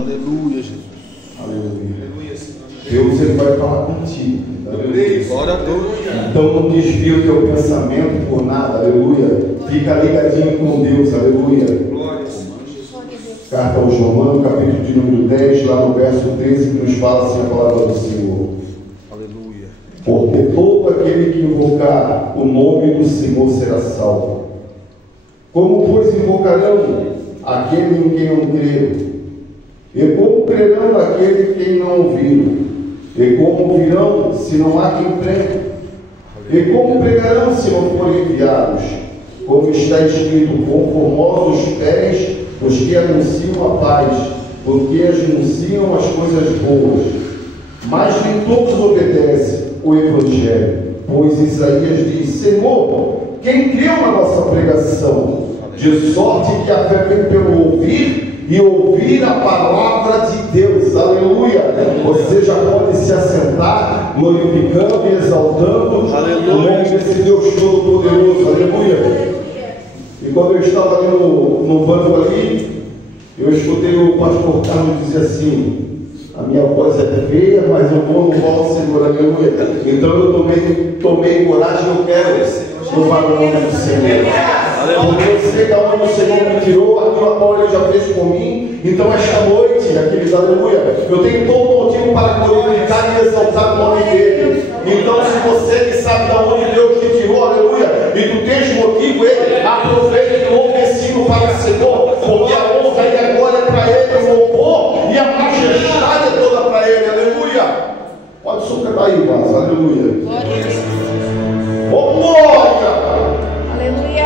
Aleluia, Jesus. Aleluia. Deus, ele vai falar contigo. Glória a Deus. Então não desvia o teu pensamento por nada. Aleluia. Fica ligadinho com Deus. Aleluia. Carta aos Romanos, capítulo de número 10, lá no verso 13, que nos fala assim a palavra do Senhor. Aleluia. Porque todo aquele que invocar o nome do Senhor será salvo. Como, pois, invocarão aquele em quem não creram? E como crerão naquele em quem não ouviram? E como ouvirão se não há quem pregue? E como pregarão se não forem enviados? Como está escrito, conformosos os pés os que anunciam a paz, porque anunciam as coisas boas. Mas nem todos obedecem o Evangelho, pois Isaías diz: Senhor, quem creu na nossa pregação? De sorte que a fé vem pelo ouvir, e ouvir a palavra de Deus. Aleluia. Você já pode se assentar, glorificando e exaltando o nome desse Deus Todo-Poderoso. Aleluia. E quando eu estava ali no banco ali, eu escutei o pastor Carlos dizer assim: a minha voz é feia, mas eu vou louvar o Senhor. Aleluia. Então eu tomei coragem, eu quero louvar o nome do Senhor. Porque eu sei de onde o Senhor me tirou, aquilo a qual Ele já fez por mim. Então esta noite, aqueles, aleluia, eu tenho todo motivo para glorificar e exaltar o nome dele. Então, se você que sabe de onde Deus te tirou, aleluia, e tu tens motivo, aproveita e louve esse hino para o Senhor, porque a honra e a glória é para Ele, o louvor e a majestade é toda para Ele. Aleluia. Pode soprar aí, mas aleluia. Glória a Deus. Oh, glória. Aleluia.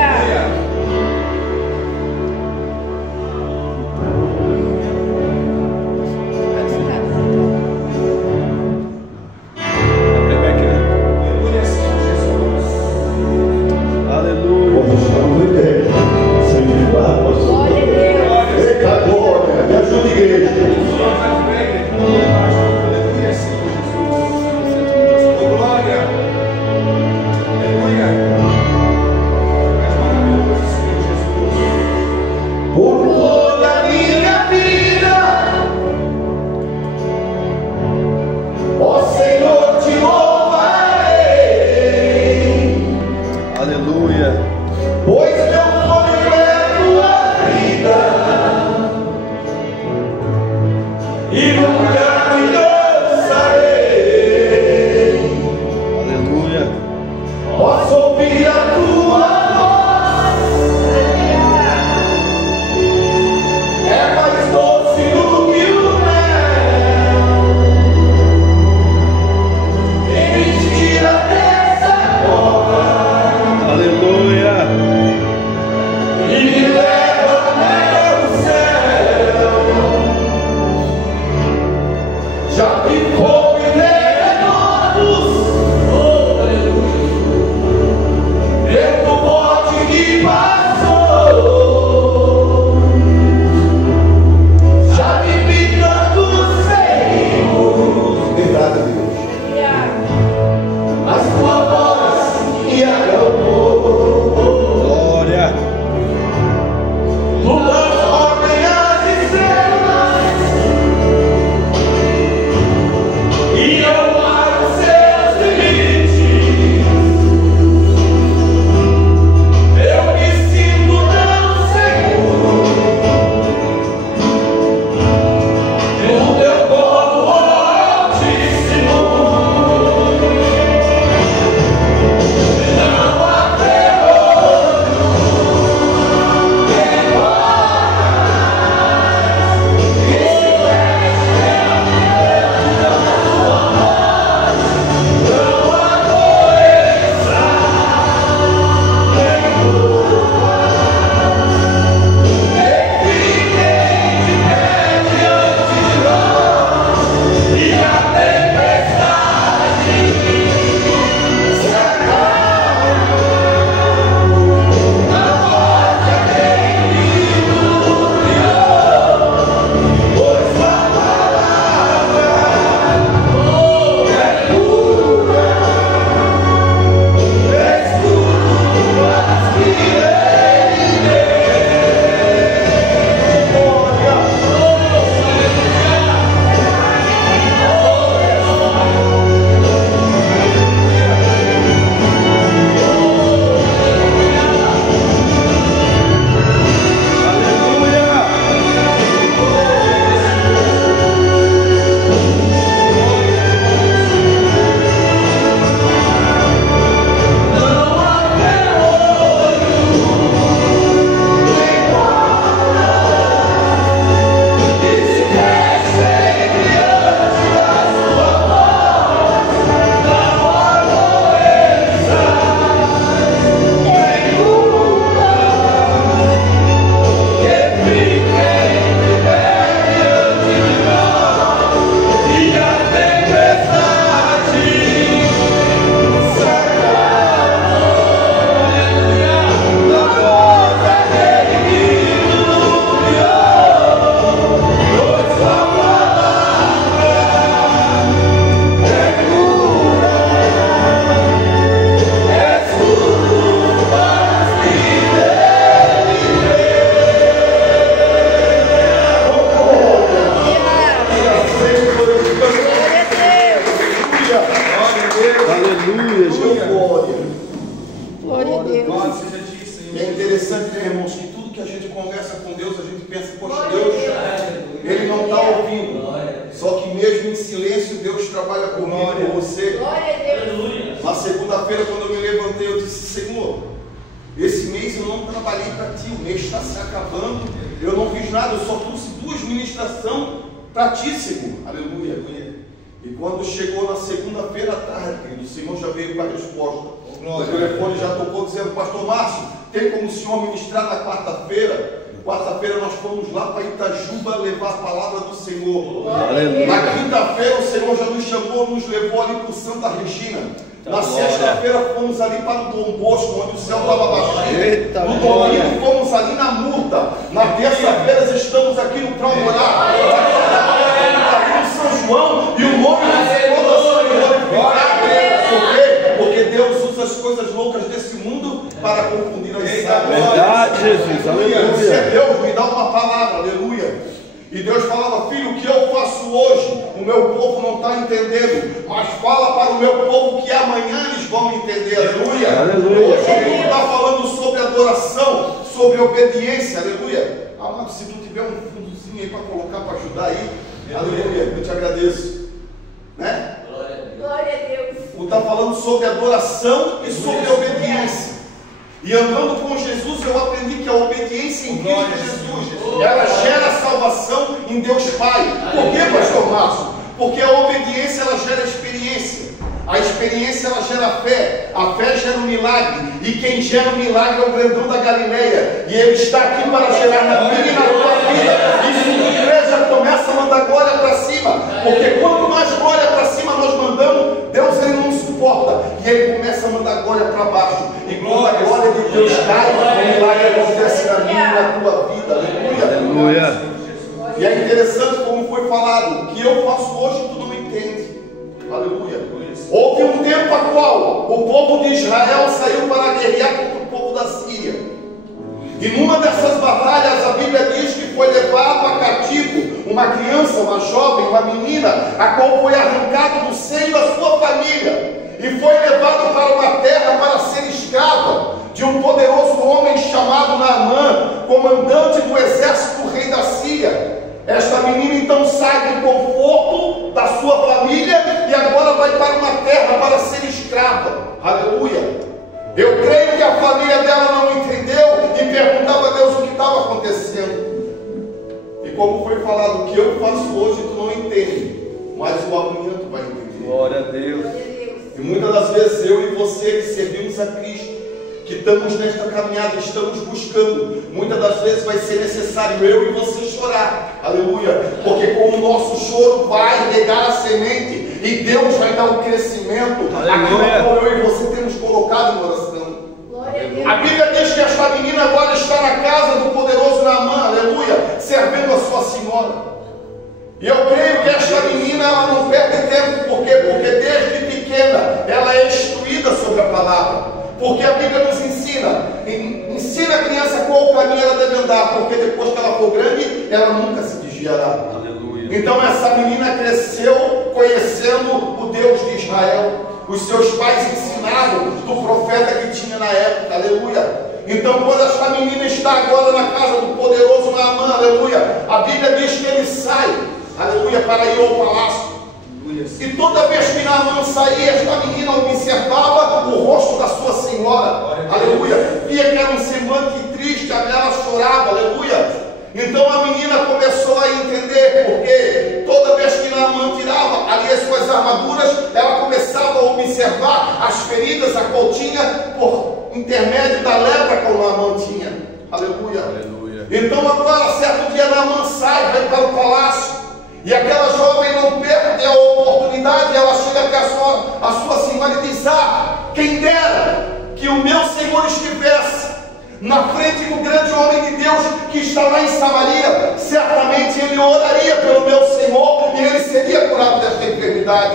trabalha comigo, com você. Glória a Deus. Na segunda-feira, quando eu me levantei, eu disse: Senhor, esse mês eu não trabalhei para Ti, o mês está se acabando, eu não fiz nada, eu só trouxe 2 ministrações para Ti, Senhor. Aleluia. E quando chegou na segunda-feira à tarde, querido, o Senhor já veio com a resposta. O telefone já tocou dizendo: Pastor Márcio, tem como o Senhor ministrar na quarta-feira? Quarta-feira nós fomos lá para Itajuba levar a palavra do Senhor. Na quinta-feira o Senhor já nos chamou, nos levou ali para o Santa Regina. Na sexta-feira fomos ali para o Dom Bosco, onde o céu estava baixinho. No domingo fomos ali na Murta. Na terça-feira estamos aqui no Traumorá. Aqui no São João. E o nome do Senhor está sendo glorificado. Por quê? Porque Deus usa as coisas loucas desse mundo para confundir as sábias. Verdade, Jesus. Aleluia. Se é Deus, me dá uma palavra. Aleluia. E Deus falava: filho, o que eu faço hoje, o meu povo não está entendendo, mas fala para o meu povo que amanhã eles vão entender. Aleluia. Aleluia. Hoje o povo está falando sobre adoração, sobre obediência. Aleluia. Amado, se tu tiver um fundozinho aí para colocar, para ajudar aí, aleluia, eu te agradeço. Né? Glória a Deus. Está falando sobre adoração e sobre obediência. E andando com Jesus, eu aprendi que a obediência em Cristo Jesus, ela gera salvação em Deus Pai. Por quê, pastor Márcio? Porque a obediência, ela gera experiência. A experiência, ela gera fé. A fé gera um milagre. E quem gera o milagre é o grandão da Galileia. E ele está aqui para gerar na minha e na tua vida. E se a igreja começa a mandar glória para cima, porque quanto mais glória para cima nós mandamos, Deus ele não suporta. E ele começa a mandar glória para baixo. E quando a glória de Deus cai, o milagre acontece na minha e na tua vida. Aleluia. Aleluia. E é interessante como foi falado: o que eu faço hoje tu não entende. Aleluia. Houve um tempo a qual o povo de Israel saiu para guerrear contra o povo da Síria. E numa dessas batalhas a Bíblia diz que foi levado a cativo uma criança, uma jovem, uma menina, a qual foi arrancado do seio da sua família e foi levado para uma terra para ser escrava de um poderoso homem chamado Naamã, comandante do exército do rei da Síria. Esta menina então sai do conforto da sua família e agora vai para uma terra para ser escrava. Aleluia. Eu creio que a família dela não entendeu e perguntava a Deus o que estava acontecendo. E como foi falado: o que eu faço hoje tu não entende, mas o amanhã tu vai entender. Glória a Deus. E muitas das vezes eu e você que servimos a Cristo, que estamos nesta caminhada, estamos buscando, muitas das vezes vai ser necessário eu e você chorar. Aleluia. Porque com o nosso choro vai regar a semente e Deus vai dar um crescimento. Aquilo que eu e você temos colocado em oração. A Bíblia diz que esta menina agora está na casa do poderoso Naamã, aleluia, servindo a sua senhora. E eu creio que esta menina ela não perde tempo. Por quê? Porque desde pequena ela é instruída sobre a palavra. Porque a Bíblia nos ensina a criança qual caminho ela deve andar, porque depois que ela for grande, ela nunca se desviará. Aleluia. Então essa menina cresceu conhecendo o Deus de Israel. Os seus pais ensinaram do profeta que tinha na época. Aleluia. Então quando esta menina está agora na casa do poderoso Naamã, aleluia, a Bíblia diz que ele sai, aleluia, para ir ao palácio. E toda vez que Naamã saía, esta menina observava o rosto da sua senhora, aleluia, via que era um semblante triste, ela chorava, aleluia. Então a menina começou a entender, porque toda vez que Naamã tirava ali as suas armaduras, ela começava a observar as feridas, a qual tinha por intermédio da lepra que o Naamã tinha, aleluia. Então agora, certo dia, Naamã sai, vai para o palácio. E aquela jovem não perde a oportunidade, ela chega até a sua senhora e diz: quem dera que o meu Senhor estivesse na frente do grande homem de Deus que está lá em Samaria, certamente ele oraria pelo meu Senhor e ele seria curado desta enfermidade.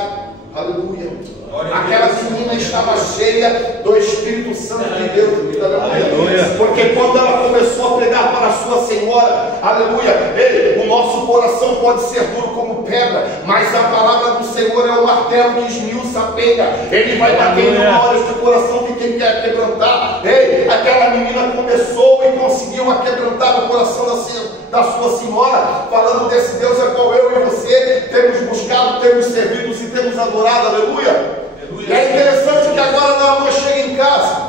Aleluia. Aquela menina estava cheia do Espírito Santo de Deus, aleluia. Porque quando ela começou a pregar para a sua senhora, aleluia, o nosso coração pode ser duro como pedra, mas a palavra do Senhor é o martelo que esmiuça a penha. Ele vai batendo na hora do coração de quem quer quebrantar. Aquela menina começou e conseguiu quebrantar o coração da sua senhora, falando desse Deus a qual eu e você temos buscado louvado, temos servido e temos adorado, aleluia. E é interessante que agora Naamã chega em casa.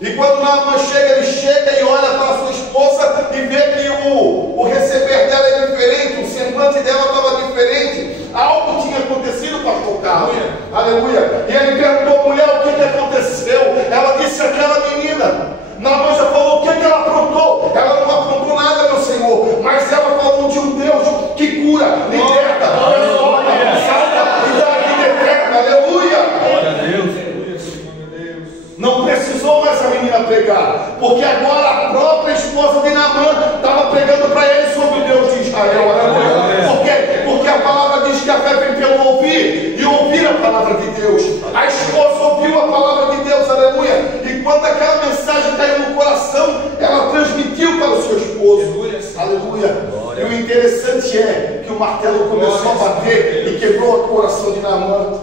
E quando Naamã chega, ele chega e olha para a sua esposa e vê que o receber dela é diferente, o semblante dela estava diferente. Algo tinha acontecido para tocar. Aleluia. E ele perguntou, mulher, o que aconteceu? Ela disse, aquela menina. Naamã já falou, o que ela aprontou? Ela não aprontou nada, meu Senhor. Mas ela falou de um Deus que cura, liberta, transforma, salva e dá a vida eterna. Aleluia. Glória a Deus. Não precisou mais a menina pregar, porque agora a própria esposa de Naamã estava pregando para ele sobre o Deus de Israel. Por quê? Porque a palavra diz que a fé vem pelo ouvir e ouvir a palavra de Deus. A esposa ouviu a palavra de Deus, aleluia. E quando aquela mensagem caiu no coração, ela transmitiu para o seu esposo, aleluia. E o interessante é que o martelo começou a bater e quebrou o coração de Naamã.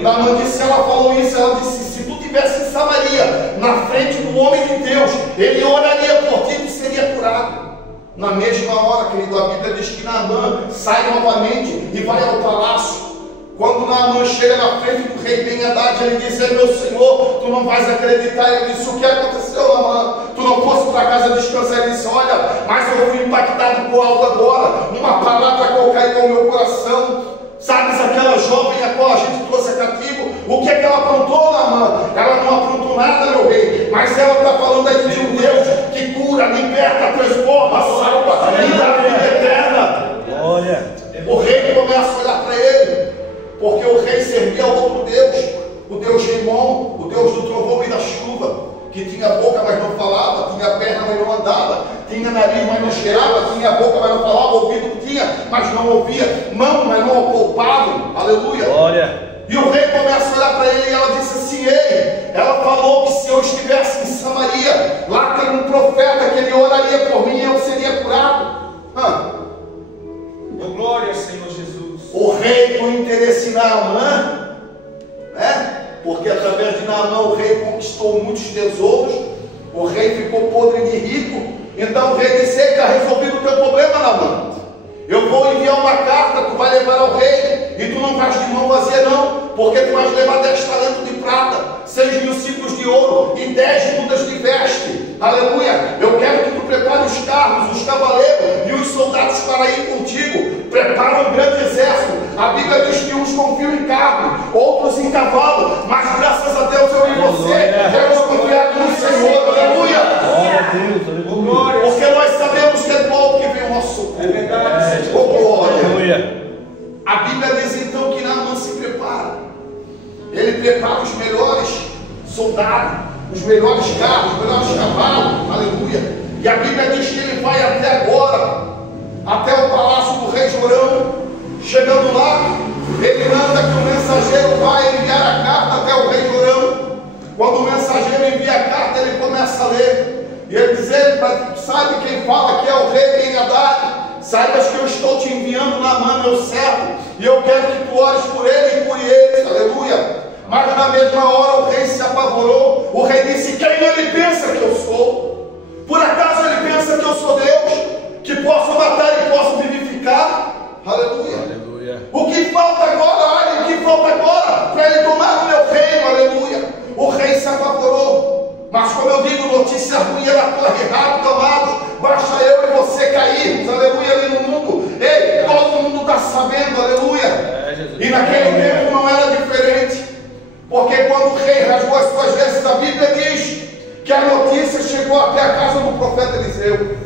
Naamã disse, ela falou isso, ela disse, se tu estivesse em Samaria, na frente do homem de Deus, ele oraria por ti e seria curado. Na mesma hora, querido, a Bíblia diz que Naamã sai novamente e vai ao palácio. Quando Naamã chega na frente do rei Ben-Hadad, ele diz, meu senhor, tu não vais acreditar. Ele disse, o que aconteceu, Naamã? Tu não fosse para casa descansar. Ele disse, olha, mas eu fui impactado por algo agora, uma palavra qual caiu no meu coração. Sabes aquela jovem a qual a gente trouxe cativo? O que é que ela aprontou, Naamã? Ela não aprontou nada, meu rei. Mas ela está falando aí de um Deus que cura, liberta, transforma, salva e dá vida eterna. Glória. O rei começa a olhar para ele, porque o rei servia ao outro Deus, o Deus Geimon, o Deus do trovão e da chuva, que tinha boca, mas não falava, tinha perna, mas não andava, tinha nariz, mas não cheirava, tinha boca, mas não falava, ouvido tinha, mas não ouvia, mão, mas não apalpava, aleluia. Glória. E o rei começa a olhar para ele e ela disse assim, ei, ela falou que se eu estivesse em Samaria, lá tem um profeta que ele oraria por mim e eu seria curado. Glória, Senhor Jesus. O rei, com interesse em Naamã, né? Porque através de Naamã o rei conquistou muitos tesouros, o rei ficou podre de rico. Então o rei disse, está resolvido o teu problema, Naamã. Eu vou enviar uma carta, tu vai levar ao rei, e tu não vais de mão vazia não, porque tu vais levar 10 talentos de prata, 6.000 ciclos de ouro e 10 mudas de veste. Aleluia. Eu quero que tu prepare os carros, os cavaleiros e os soldados para ir contigo. Prepara um grande exército. A Bíblia diz que uns confiam em carro, outros em cavalo, mas graças a Deus eu e você temos confiado no Senhor. Aleluia. Glória a Deus. Aleluia. Porque nós sabemos que é do alto que vem o nosso socorro. É verdade. Oh, glória. Aleluia. A Bíblia diz então que Naamã se prepara. Ele prepara os melhores soldados, os melhores carros, os melhores cavalos. Aleluia. E a Bíblia diz que ele vai até agora, até o palácio do rei Jorão. Chegando lá, ele manda que o mensageiro vai enviar a carta até o rei Jorão. Quando o mensageiro envia a carta, ele começa a ler. E ele diz, sabe quem fala que é o rei Ben-Hadad? Saibas que eu estou te enviando Naamã, meu servo, e eu quero que tu ores por ele e por eles. Aleluia. Mas na mesma hora o rei se apavorou. O rei disse, quem ele pensa que eu sou? Por acaso ele pensa que eu sou Deus, que posso matar e posso vivificar? Aleluia. Aleluia. O que falta agora? Olha, o que falta agora para ele tomar o meu reino? Aleluia. O rei se apavorou. Mas como eu digo, notícia ruim ela corre rápido, amados. Basta eu e você cairmos, aleluia, ali no mundo. Ei, todo mundo está sabendo, aleluia. E naquele tempo não era diferente. Porque quando o rei rasgou as suas vestes, a Bíblia diz que a notícia chegou até a casa do profeta Eliseu.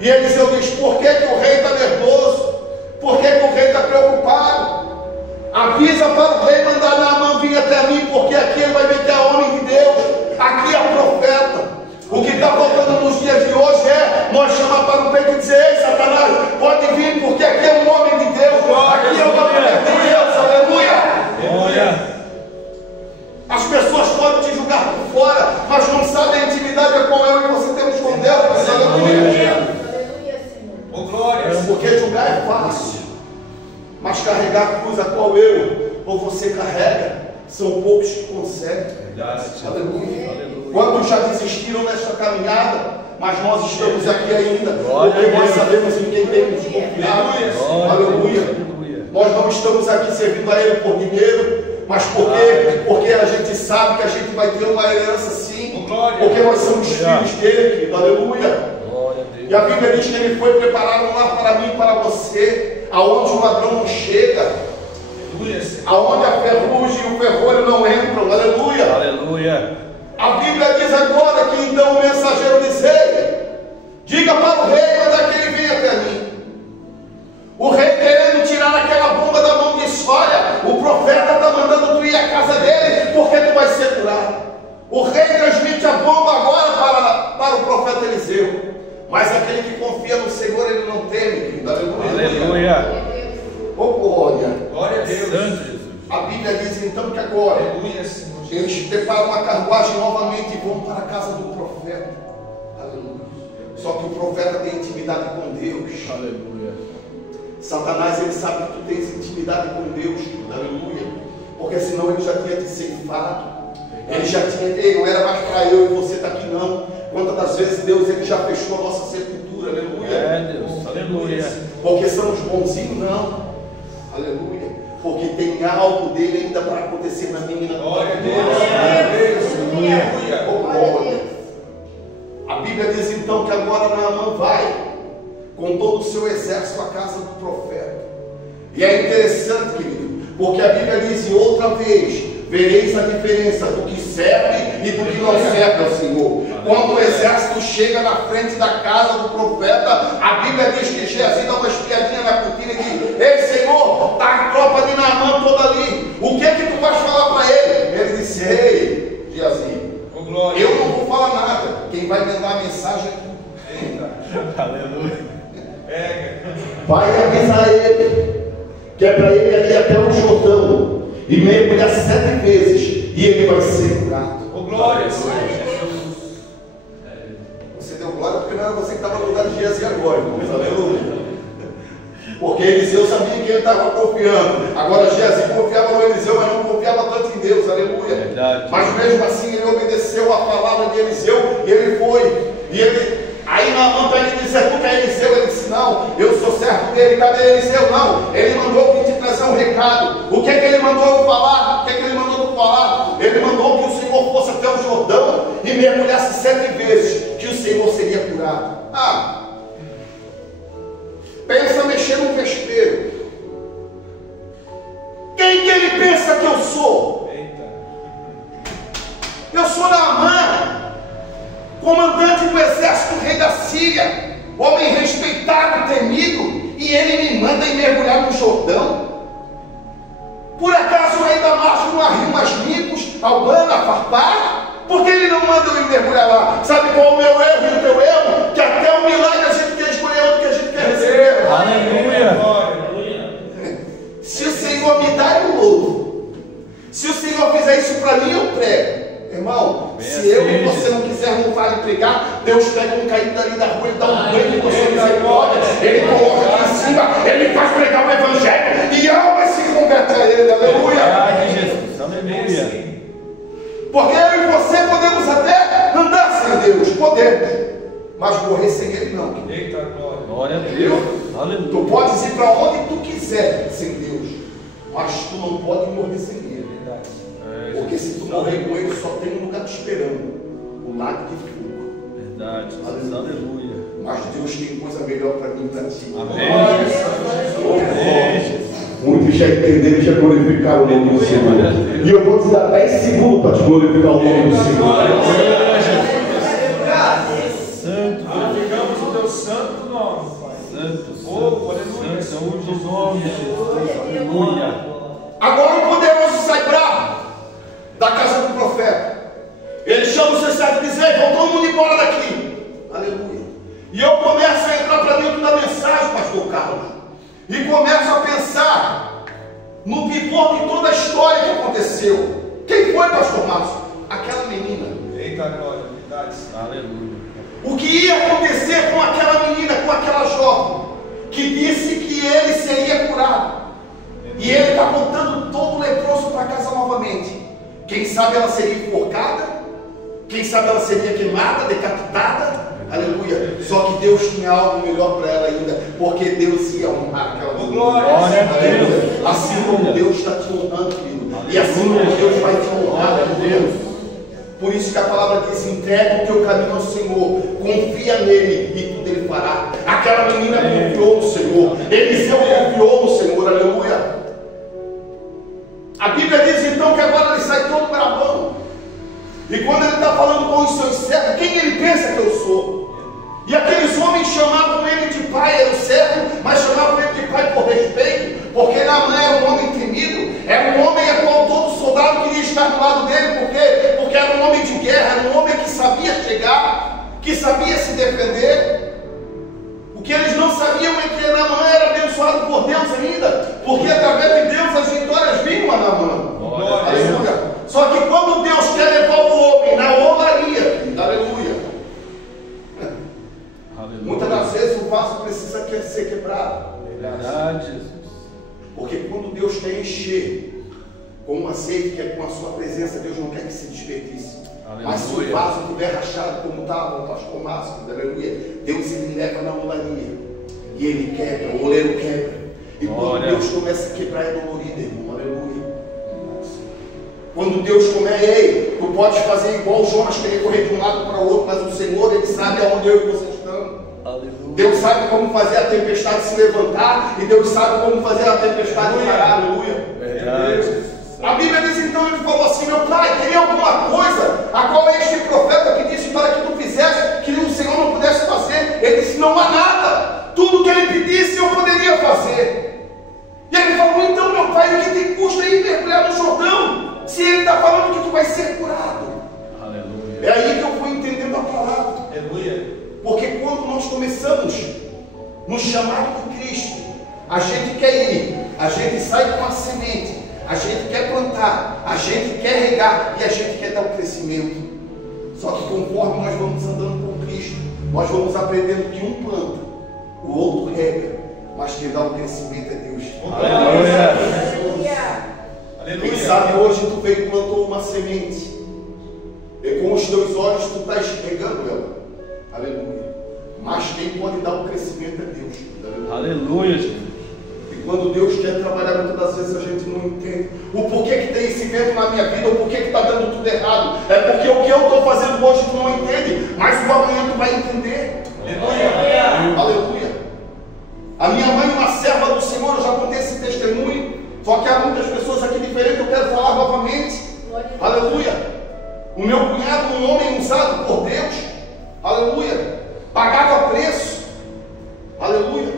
E Eliseu diz, por que o rei está nervoso? Por que o rei está preocupado? Avisa para o rei mandar Naamã vir até mim, porque aqui ele vai ver que é homem de Deus, aqui é profeta. O que está faltando nos dias de hoje é nós chamar para o peito e dizer, ei Satanás, pode vir, porque aqui é um homem de Deus, aqui é uma mulher de Deus, aleluia. As pessoas podem te julgar por fora, mas não sabem a intimidade a qual eu e você temos com Deus, aleluia. Oh, glória. Porque julgar é fácil, mas carregar a cruz a qual eu ou você carrega, são poucos que conseguem. Aleluia. Quantos já desistiram nesta caminhada, mas nós estamos aqui ainda, porque nós sabemos em quem temos confiado. Aleluia. Nós não Não estamos aqui servindo a Ele por dinheiro, mas porque a gente sabe que a gente vai ter uma herança sim, porque nós somos filhos dele, querido, aleluia. E a Bíblia diz que Ele foi preparar um lar para mim e para você, aonde o ladrão não chega, aonde a ferrugem e o ferrolho não entram, aleluia. Aleluia. A Bíblia diz agora que então o mensageiro disse: ei, diga para o rei mandar que ele venha até mim. O rei querendo tirar aquela bomba da mão disso: olha, o profeta está mandando tu ir à casa dele porque tu vai ser curado. O rei transmite a bomba agora para o profeta Eliseu. Mas aquele que confia no Senhor, ele não teme, querido. Aleluia. Oh, glória. Glória a Deus. Santo Jesus. A Bíblia diz então que agora eles preparam uma carruagem novamente e vão para a casa do profeta. Aleluia. Só que o profeta tem intimidade com Deus. Aleluia. Satanás, ele sabe que tu tens intimidade com Deus, aleluia, porque senão ele já tinha te ceifado, ele já tinha, ei, não era mais para eu e você estar aqui não. Quantas das vezes Deus, ele já fechou a nossa sepultura, aleluia. É Deus, aleluia. Porque somos bonzinhos, não, aleluia, porque tem algo dele ainda para acontecer na minha e na tua vida. Aleluia. A Bíblia diz então que agora Naamã vai com todo o seu exército à casa do profeta. E é interessante, querido, porque a Bíblia diz: e outra vez vereis a diferença do que serve e do que não serve ao Senhor. Quando o exército chega na frente da casa do profeta, a Bíblia diz que Geazi dá uma espiadinha na cortina e diz: ei, Senhor, está a tropa de Naamã toda ali, o que é que tu vais falar para ele? Ele disse: ei, Geazi, eu não vou falar nada, quem vai mandar a mensagem é tu. Aleluia. Vai avisar ele que é para ele ali até o Jordão e mergulhar 7 vezes e ele vai ser curado. Glória. Você deu glória porque não era você que estava no lugar de Geazi agora, irmãos. Aleluia. Porque Eliseu sabia que ele estava confiando. Agora Geazi confiava no Eliseu, mas não confiava tanto em Deus. Aleluia. Verdade. Mas mesmo assim ele obedeceu a palavra de Eliseu e ele foi. E ele... Aí Naamã para ele dizer: tu que é Eliseu? Ele disse: não, eu sou servo dele. Cadê Eliseu? Não, ele mandou vir te trazer um recado. O que é que ele mandou eu falar? O que é que ele mandou tu falar? Ele mandou que o Senhor fosse até o Jordão e mergulhasse 7 vezes, que o Senhor seria curado. Pensa mexer num vespeiro. Quem que ele pensa que eu sou? Eu sou Naamã, comandante do exército do rei da Síria, homem respeitado, temido, e ele me manda ir mergulhar no Jordão? Por acaso o rei Damasco não arrima umas micos, Albana, Farpar? Por que ele não manda eu ir mergulhar lá? Sabe qual é o meu erro e o teu erro? Que até o milagre a gente quer escolher outro que a gente quer receber. Aleluia. Se o Senhor me dá, eu louvo. Se o Senhor fizer isso para mim, eu prego. Irmão, se eu e você não quisermos vale pregar, Deus pega um caído dali da rua e dá um banho com sua misericórdia. Ele coloca aqui em cima, ele faz pregar o evangelho e almas se converte a ele. Aleluia. Ai, Jesus. Aleluia. Porque eu e você podemos até andar sem Deus, podemos, mas morrer sem ele não. Glória a Deus. Aleluia. Tu podes ir para onde tu quiser sem Deus, mas tu não pode morrer sem ele. Porque se tu morrer com ele, só tem um lugar te esperando, o lago de fogo. Verdade. Aleluia. Mas Deus tem coisa melhor para mim e para ti. Amém. Muitos já entenderam e já glorificaram o nome do Senhor. E eu vou te dar 10 segundos para te glorificar o nome do Senhor. Santo. Glorificamos o teu santo nome, Pai. Santo. Santo nome, Jesus. Aleluia. Agora o poderoso sai bravo da casa do profeta. Ele chama o seu servo e diz: ei, vão todo mundo embora daqui. Aleluia. E eu começo a entrar para dentro da mensagem, pastor Carlos, e começo a pensar no pivô de toda a história que aconteceu. Quem foi, pastor Márcio? Aquela menina. Eita glória, verdade. Aleluia. O que ia acontecer com aquela menina, com aquela jovem, que disse que ele seria curado. E ele está voltando todo leproso para casa novamente. Quem sabe ela seria enforcada, quem sabe ela seria queimada, decapitada. Aleluia. Só que Deus tinha algo melhor para ela ainda, porque Deus ia honrar aquela mulher. Glória a Deus. Assim como Deus está te honrando, querido. E assim como Deus vai te honrar, Deus. Por isso que a palavra diz: entrega o teu caminho ao Senhor, confia nele e tudo ele fará. Aquela menina confiou no Senhor, Eliseu confiou no Senhor, aleluia. A Bíblia diz então que agora ele sai todo bravão. E quando ele está falando com os seus servos, quem ele pensa que eu sou? E aqueles homens chamavam ele de pai, era o servo, mas chamavam ele de pai por respeito, porque Naamã era um homem temido, era um homem a qual todo soldado queria estar do lado dele, porque era um homem de guerra, era um homem que sabia chegar, que sabia se defender. O que eles não sabiam é que Naamã era abençoado por Deus ainda, porque através de Deus as vitórias vinham a Naamã. Aleluia. Só que quando Deus quer levar o homem na olaria, aleluia, muitas das vezes o vaso precisa ser quebrado. Verdade, Jesus. Porque quando Deus quer encher com um azeite, que é com a sua presença, Deus não quer que se desperdice. Aleluia. Mas se o vaso estiver rachado, como estava o pastor Márcio, aleluia, Deus ele leva na olaria e ele quebra, o oleiro quebra. E quando Deus começa a quebrar, é dolorido, irmão, aleluia. Quando Deus começa, ei, tu podes fazer igual o Jonas, querer correr de um lado para o outro, mas o Senhor, ele sabe aonde eu e você estamos. Aleluia. Deus sabe como fazer a tempestade se levantar, e Deus sabe como fazer a tempestade parar, aleluia. Verdade. A Bíblia diz então, ele falou assim: meu pai, teria alguma coisa a qual este profeta que disse para que tu fizesse, que o Senhor não pudesse fazer? Ele disse: não há nada, tudo que ele pedisse eu poderia fazer. E ele falou: então meu pai, o que te custa ir mergulhar no Jordão, se ele está falando que tu vai ser curado? Aleluia. É aí que eu fui entendendo a palavra. Aleluia. Porque quando nós começamos no chamado de Cristo, a gente quer ir, a gente sai com a semente, a gente quer plantar, a gente quer regar e a gente quer dar o crescimento. Só que conforme nós vamos andando com Cristo, nós vamos aprendendo que um planta, o outro rega, mas quem dá o crescimento é Deus. Aleluia. Quem sabe hoje tu veio e plantou uma semente, e com os teus olhos tu estás regando ela. Aleluia. Mas quem pode dar o crescimento é Deus. Aleluia, Jesus. E quando Deus quer trabalhar, muitas das vezes a gente não entende o porquê que tem esse vento na minha vida, ou porquê que está dando tudo errado. É porque o que eu estou fazendo hoje tu não entende, mas o amanhã tu vai entender. Aleluia. Aleluia. A minha mãe, uma serva do Senhor, eu já contei esse testemunho, só que há muitas pessoas aqui diferentes, eu quero falar novamente. Aleluia. O meu cunhado, um homem usado por Deus, aleluia, pagava preço, aleluia.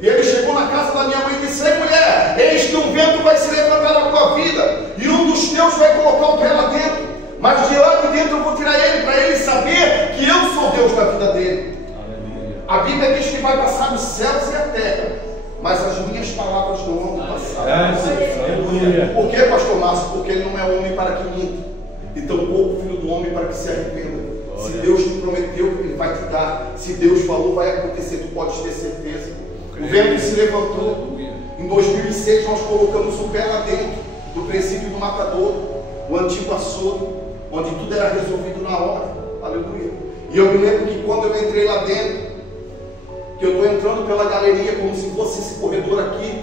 E ele chegou na casa da minha mãe e disse: ei mulher, eis que um vento vai se levantar na tua vida, e um dos teus vai colocar o pé lá dentro, mas de lá de dentro eu vou tirar ele, para ele saber que eu sou Deus da vida dele. Aleluia. A Bíblia diz que vai passar os céus e a terra, mas as minhas palavras não vão passar. Aleluia. Por que, pastor Márcio? Porque ele não é homem para que minta, e tampouco filho do homem para que se arrependa. Se Deus te prometeu, ele vai te dar. Se Deus falou, vai acontecer, tu podes ter certeza. O vento se levantou. Em 2006 nós colocamos o pé lá dentro do presídio do Matador, o antigo açougue, onde tudo era resolvido na hora. Aleluia. E eu me lembro que quando eu entrei lá dentro, que eu estou entrando pela galeria como se fosse esse corredor aqui,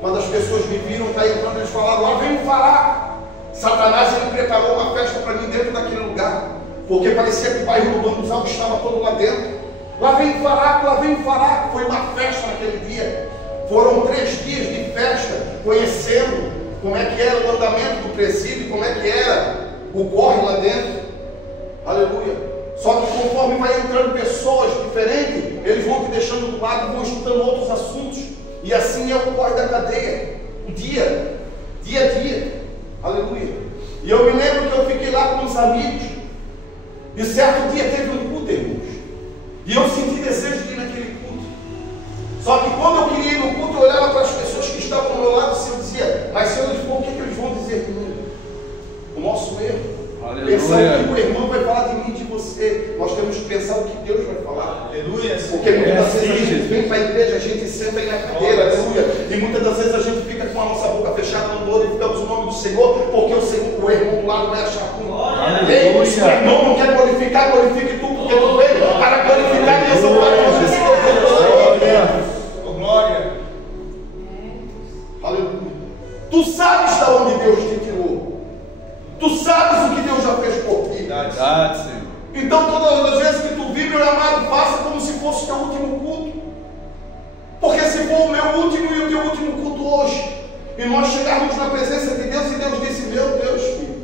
quando as pessoas me viram estar entrando, eles falaram: lá vem o Fará. Satanás, ele preparou uma festa para mim dentro daquele lugar, porque parecia que o bairro do Dono dos Altos estava todo lá dentro. Lá vem o Fará, lá vem o Fará. Foi uma festa naquele dia. Foram 3 dias de festa, conhecendo como é que era o andamento do presídio, como é que era o corre lá dentro. Aleluia. Só que conforme vai entrando pessoas diferentes, eles vão te deixando do lado e vão escutando outros assuntos. E assim é o corre da cadeia, dia a dia. Aleluia. E eu me lembro que eu fiquei lá com uns amigos, e certo dia teve um culto, irmãos, e eu senti desejo de ir naquele culto. Só que quando eu queria ir no culto, eu olhava para as pessoas que estavam ao meu lado e eu dizia: mas se eles for, o que eles vão dizer de mim? O nosso erro. Pensando que o irmão vai falar de mim e de você. Nós temos que pensar o que Deus vai falar. Aleluia. Porque muitas das vezes a gente vem para a igreja, a gente senta aí na cadeira, aleluia. E muitas das vezes a gente fica com a nossa boca fechada, não glorificamos o nome do Senhor, porque o Senhor, o irmão do lado vai achar ruim. Ei, se o irmão não quer glorificar, glorifique tu, porque tu veio para glorificar e exaltar o nome do Senhor. Glória. Aleluia. Tu sabes de onde Deus te tirou. Tu sabes o que Deus já fez por ti. Verdade, Senhor. Então todas as vezes que tu vive, meu amado, faça como se fosse o teu último culto. Porque se for o meu último e o teu último culto hoje, e nós chegarmos na presença de Deus, e Deus disse: meu Deus, filho,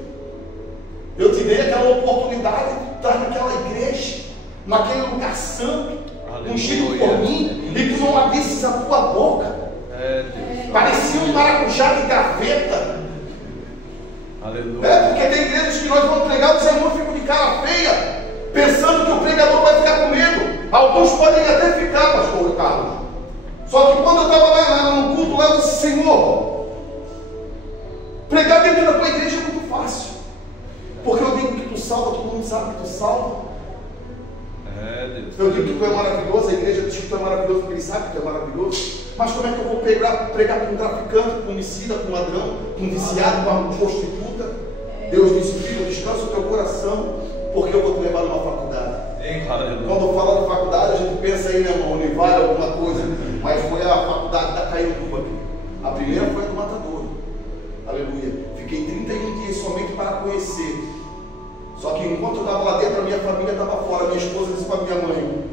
eu te dei aquela oportunidade de estar naquela igreja, naquele lugar santo, ungido por mim, e tu não abrisses a tua boca. Deus. Parecia um maracujá de gaveta. Aleluia. Porque tem igrejas que nós vamos pregar, os irmãos ficam de cara feia, pensando que o pregador vai ficar com medo. Alguns podem até ficar, pastor Carlos. Só que quando eu estava lá no culto, lá eu disse: Senhor, pregar dentro da tua igreja é muito fácil. Porque eu digo que tu salva, todo mundo sabe que tu salva. Deus. Eu digo que tu é maravilhoso, a igreja diz que tu é maravilhoso porque ele sabe que tu é maravilhoso. Mas como é que eu vou pregar para um traficante, para um homicida, para um ladrão, para um viciado, para uma prostituta? Deus disse: filho, descansa o teu coração, porque eu vou te levar numa faculdade. Quando fala de faculdade, a gente pensa aí, né, irmão, Univale, alguma coisa. Mas foi a faculdade da Caiuba. A primeira foi a do Matadouro. Aleluia. Fiquei 31 dias somente para conhecer. Só que enquanto eu estava lá dentro, a minha família estava fora. Minha esposa disse para minha mãe: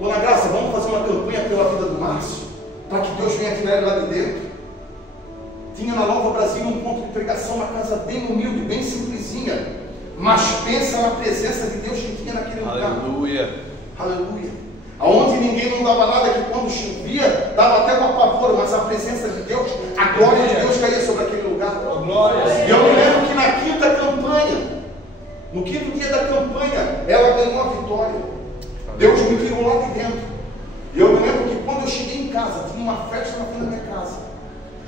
Dona Graça, vamos fazer uma campanha pela vida do Márcio, para que Deus venha tirar ele lá de dentro. Tinha na Nova Brasil um ponto de pregação, uma casa bem humilde, bem simplesinha. Mas pensa na presença de Deus que tinha naquele lugar. Aleluia. Aleluia. Aonde ninguém não dava nada, que quando chovia, dava até uma pavor, mas a presença de Deus, a glória de Deus caía sobre aquele lugar. E eu me lembro que na quinta campanha, no quinto dia da campanha, ela ganhou a vitória. Deus me tirou lá de dentro. E eu me lembro que quando eu cheguei em casa, tinha uma festa na frente da minha casa.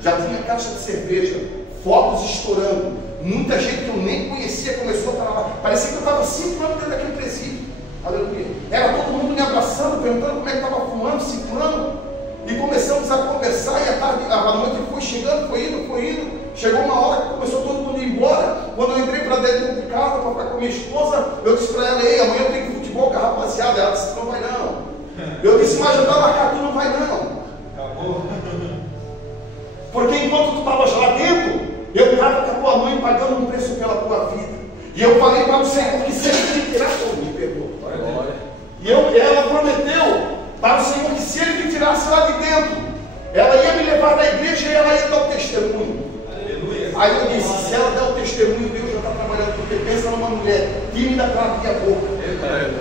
Já tinha caixa de cerveja, fogos estourando. Muita gente que eu nem conhecia começou a estar lá. Parecia que eu estava 5 anos dentro daquele presídio. Aleluia. Era todo mundo me abraçando, perguntando como é que estava fumando, ciclando. E começamos a conversar. E a noite foi chegando, foi indo. Chegou uma hora que começou todo mundo a ir embora. Quando eu entrei para dentro de casa para ficar com minha esposa, eu disse para ela: ei, amanhã eu tenho futebol com a rapaziada. Ela disse: não vai não. Eu disse: mas já está marcado, tu não vai não. Acabou. Porque enquanto tu estavas lá dentro, eu estava com a tua mãe pagando um preço pela tua vida. E eu falei para o Senhor que se ele me tirasse, me perdoa. E ela prometeu para o Senhor que se ele me tirasse lá de dentro, ela ia me levar da igreja e ela ia dar o testemunho. Aleluia. Aí eu disse: se ela der o testemunho, Deus já está trabalhando. Porque pensa numa mulher tímida para abrir a boca.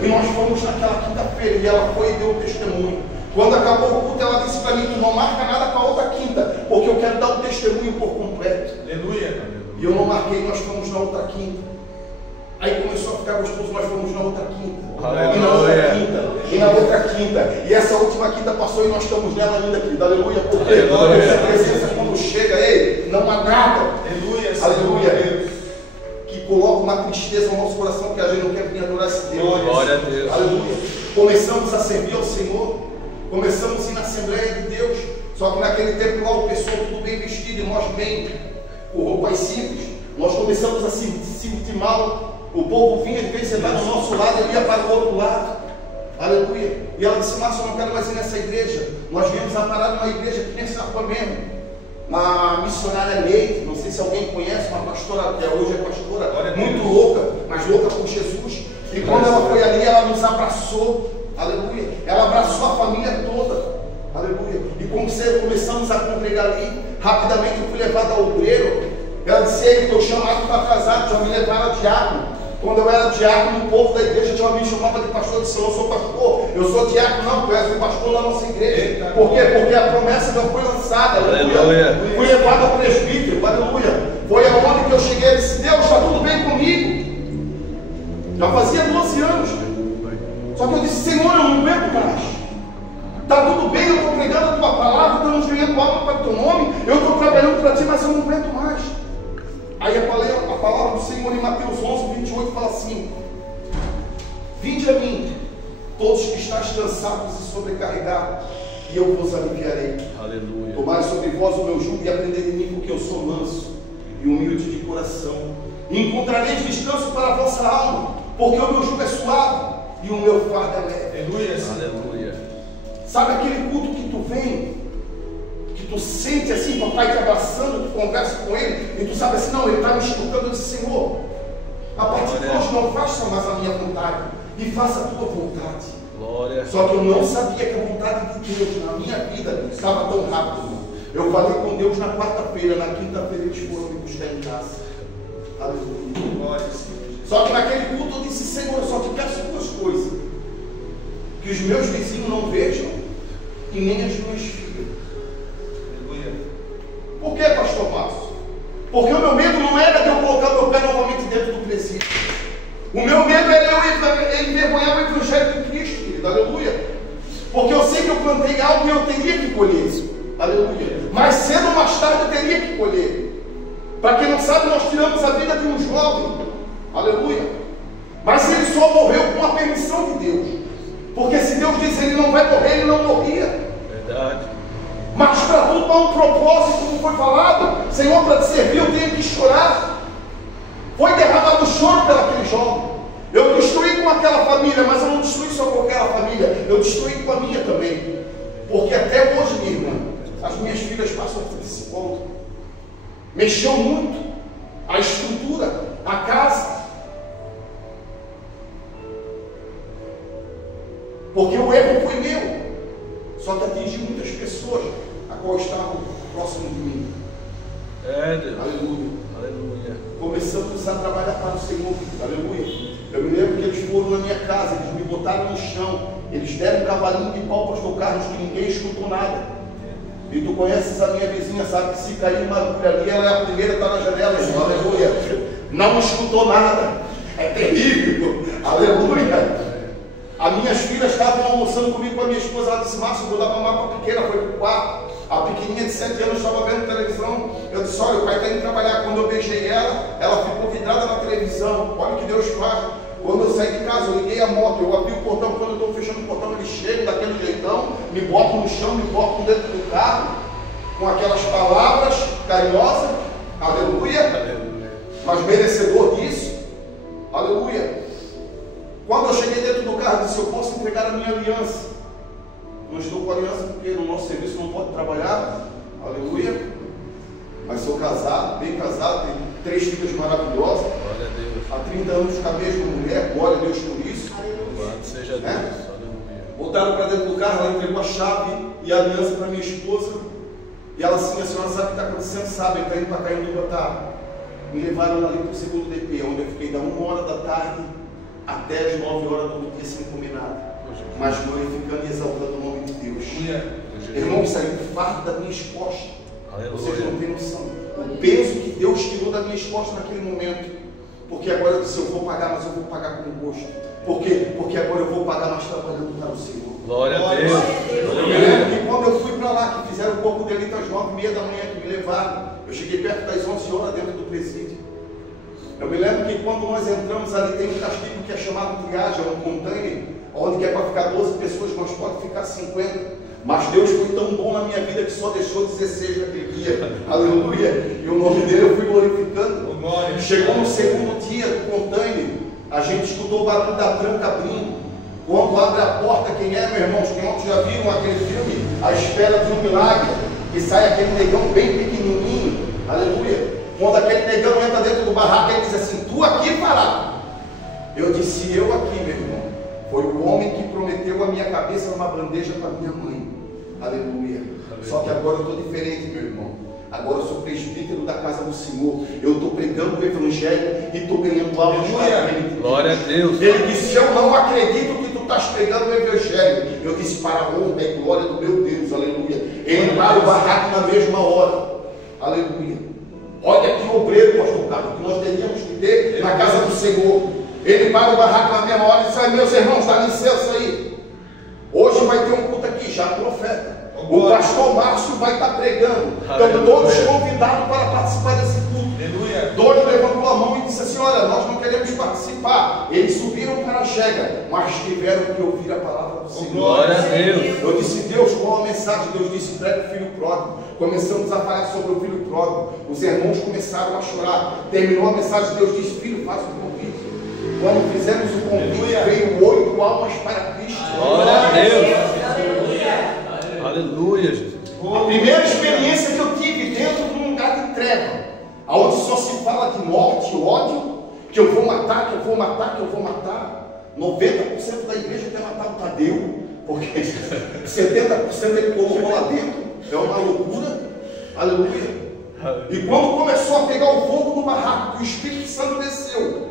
E nós fomos naquela quinta-feira e ela foi e deu o testemunho. Quando acabou o culto, ela disse para mim: tu não marca nada para a outra quinta, porque eu quero dar o testemunho por completo. Aleluia. E eu não marquei, nós fomos na outra quinta. Aí começou a ficar gostoso, nós fomos na outra quinta. Aleluia. E na outra quinta. E na outra quinta. E essa última quinta passou e nós estamos nela ainda, querida. Aleluia. Porque essa presença, quando chega, ei, não há nada. Aleluia. Aleluia. Que coloca uma tristeza no nosso coração, que a gente não quer vir adorar esse Deus. Glória a Deus. Aleluia. Começamos a servir ao Senhor. Começamos a ir na Assembleia de Deus. Só que naquele tempo lá o pessoal tudo bem vestido e nós bem, com roupas simples. Nós começamos a se sentir mal. O povo vinha de vez sentar do nosso lado, ele ia para o outro lado. Aleluia. E ela disse: Márcio, eu não quero mais ir nessa igreja. Nós viemos a parar numa igreja que nessa rua mesmo, na missionária Leite. Não sei se alguém conhece, uma pastora, que hoje é pastora, muito louca, mas louca por Jesus. E quando ela foi ali, ela nos abraçou. Aleluia. Ela abraçou a família toda. Aleluia. E começamos a congregar ali. Rapidamente eu fui levado ao obreiro. Ela disse: ei, teu chamado está atrasado, já me levaram a diácono. Quando eu era diácono, o povo da igreja já me chamava de pastor. Eu disse: eu não sou pastor, eu sou diácono. Não, tu és o pastor da nossa igreja. Por quê? Porque a promessa não foi lançada. Aleluia. Fui levado ao presbítero. Aleluia. Foi aonde que eu cheguei e disse: Deus, está tudo bem comigo. Já fazia 12 anos. Só que eu disse: Senhor, eu não aguento mais. Está tudo bem, eu estou pregando a tua palavra, estamos ganhando alma para o teu nome, eu estou trabalhando para ti, mas eu não aguento mais. Aí a palavra do Senhor em Mateus 11, 28 fala assim: vinde a mim, todos que estáis cansados e sobrecarregados, e eu vos aliviarei. Aleluia. Tomai sobre vós o meu jugo e aprendei de mim, porque eu sou manso e humilde de coração. E encontrareis descanso para a vossa alma, porque o meu jugo é suave e o meu fardo é leve. Aleluia. Aleluia. Sabe aquele culto que tu vem, que tu sente assim, papai te abraçando, tu conversa com ele, e tu sabe assim, não, ele está me escutando. Eu disse, Senhor, a partir de hoje não faça mais a minha vontade, e faça a tua vontade. Glória. Só que eu não sabia que a vontade de Deus na minha vida estava tão rápido. Eu falei com Deus na quarta-feira, na quinta-feira eles foram me buscar em casa. Aleluia. Glória, Senhor. Só que naquele culto eu disse, Senhor, eu só te peço duas coisas: que os meus vizinhos não vejam e nem as minhas filhas. Aleluia. Por que, pastor Márcio? Porque o meu medo não era de eu colocar meu pé novamente dentro do presídio. O meu medo era eu envergonhar o Evangelho de Cristo, querido. Aleluia. Porque eu sei que eu plantei algo e eu teria que colher isso. Aleluia. Mais cedo ou mais tarde eu teria que colher. Para quem não sabe, nós tiramos a vida de um jovem. Aleluia. Mas ele só morreu com a permissão de Deus. Porque se Deus disse ele não vai morrer, ele não morria. Verdade. Mas para tudo há um propósito, como foi falado. Senhor, para te servir eu tenho que chorar. Foi derramado choro pelaquele jovem. Eu destruí com aquela família, mas eu não destruí só com aquela família, eu destruí com a minha também. Porque até hoje, minha irmã, as minhas filhas passam por esse ponto. Mexeu muito a estrutura, a casa. Porque o erro foi meu. Só que atingiu muitas pessoas, a qual estavam próximo de mim. É, Deus. Aleluia. Aleluia. Começamos a trabalhar para o Senhor. Aleluia. Eu me lembro que eles foram na minha casa, eles me botaram no chão, eles deram um cavalinho de pau, pastor Carlos, que ninguém escutou nada. E tu conheces a minha vizinha, sabe que se cair uma agulha ali, ela é a primeira a estar na janela, irmão. Aleluia. Não escutou nada. É terrível. Aleluia. As minhas filhas estavam almoçando comigo com a minha esposa. Ela disse, Márcio, vou dar mamar para a pequena, foi para o quarto. A pequenininha de 7 anos estava vendo televisão. Eu disse, olha, o pai está indo trabalhar. Quando eu beijei ela ficou vidrada na televisão. Olha o que Deus faz. Quando eu saí de casa, eu liguei a moto, eu abri o portão. Quando eu estou fechando o portão, eles chegam daquele jeitão, me botam no chão, me botam dentro do carro, com aquelas palavras carinhosas. Aleluia. Aleluia. Mas merecedor disso. Aleluia. Quando eu cheguei dentro do carro, eu disse, eu posso entregar a minha aliança. Não estou com aliança porque no nosso serviço não pode trabalhar. Aleluia. Mas sou casado, bem casado, tenho 3 filhas maravilhosas. Glória a Deus. Há 30 anos com a mesma mulher, glória a Deus por isso. Louvado seja Deus. Aleluia. Botaram para dentro do carro, ela entregou a chave e a aliança para minha esposa. E ela assim, a senhora sabe o que está acontecendo? Sabe, ele está indo para cá e botar. Me levaram ali para o segundo DP, onde eu fiquei da 1 hora da tarde até as 9 horas do outro dia sem comer nada. Mas glorificando e exaltando o nome de Deus. Irmão, saiu o fardo da minha esposa. Vocês não têm noção. O peso que Deus tirou da minha esposa naquele momento. Porque agora eu disse, eu vou pagar, mas eu vou pagar com gosto. Por quê? Porque agora eu vou pagar mais trabalhando para o Senhor. Glória a Deus. Eu me lembro que quando eu fui para lá, que fizeram o corpo dele às 9h30 da manhã, que me levaram, eu cheguei perto das 11 horas dentro do presídio. Eu me lembro que quando nós entramos ali, tem um castigo que é chamado triagem, é um container, onde que é para ficar 12 pessoas, mas pode ficar 50. Mas Deus foi tão bom na minha vida que só deixou 16 naquele dia. Aleluia. E o nome dele eu fui glorificando. Chegou no segundo dia do container, a gente escutou o barulho da tranca abrindo. Quando abre a porta, quem é, meus irmãos? Quem já viram aquele filme? A Espera de um Milagre, que sai aquele negão bem pequenininho. Aleluia. Quando aquele negão entra dentro do barraco, ele diz assim, tu aqui fará. Eu disse, eu aqui, meu irmão. Foi o homem que prometeu a minha cabeça numa bandeja para minha mãe. Aleluia. Só que agora eu estou diferente, meu irmão. Agora eu sou presbítero da casa do Senhor. Eu estou pregando o Evangelho e estou ganhando almas para ele. Glória a Deus. Ele disse, eu não acredito que tu estás pregando o Evangelho. Eu disse, para a honra e glória do meu Deus. Aleluia. Ele para o barraco na mesma hora. Aleluia. Olha que obreiro, pastor Carlos, que nós teríamos que ter na casa do Senhor. Ele para o barraco na mesma hora e diz, meus irmãos, dá licença aí. Hoje vai ter um culto aqui, já profeta. O pastor Márcio vai estar pregando. Estão todos convidados para participar desse culto. Aleluia. Dois levantou a mão e disse assim, olha, nós não queremos participar. Eles subiram para a chega, mas tiveram que ouvir a palavra do Senhor. Glória a Deus. Eu disse, Deus, qual a mensagem? Deus disse, prega o filho pródigo. Começamos a falar sobre o filho pródigo. Os irmãos começaram a chorar. Terminou a mensagem, Deus disse, filho, faça o convite. Quando fizemos o convite, veio 8 almas para Cristo. Glória a Deus. Aleluia, Jesus. A primeira experiência que eu tive dentro de um lugar de treva, onde só se fala de morte e ódio, que eu vou matar, que eu vou matar, que eu vou matar. 90% da igreja quer matar o Tadeu, porque 70% ele colocou lá dentro. É uma loucura. Aleluia. E quando começou a pegar o fogo no barraco, que o Espírito Santo desceu,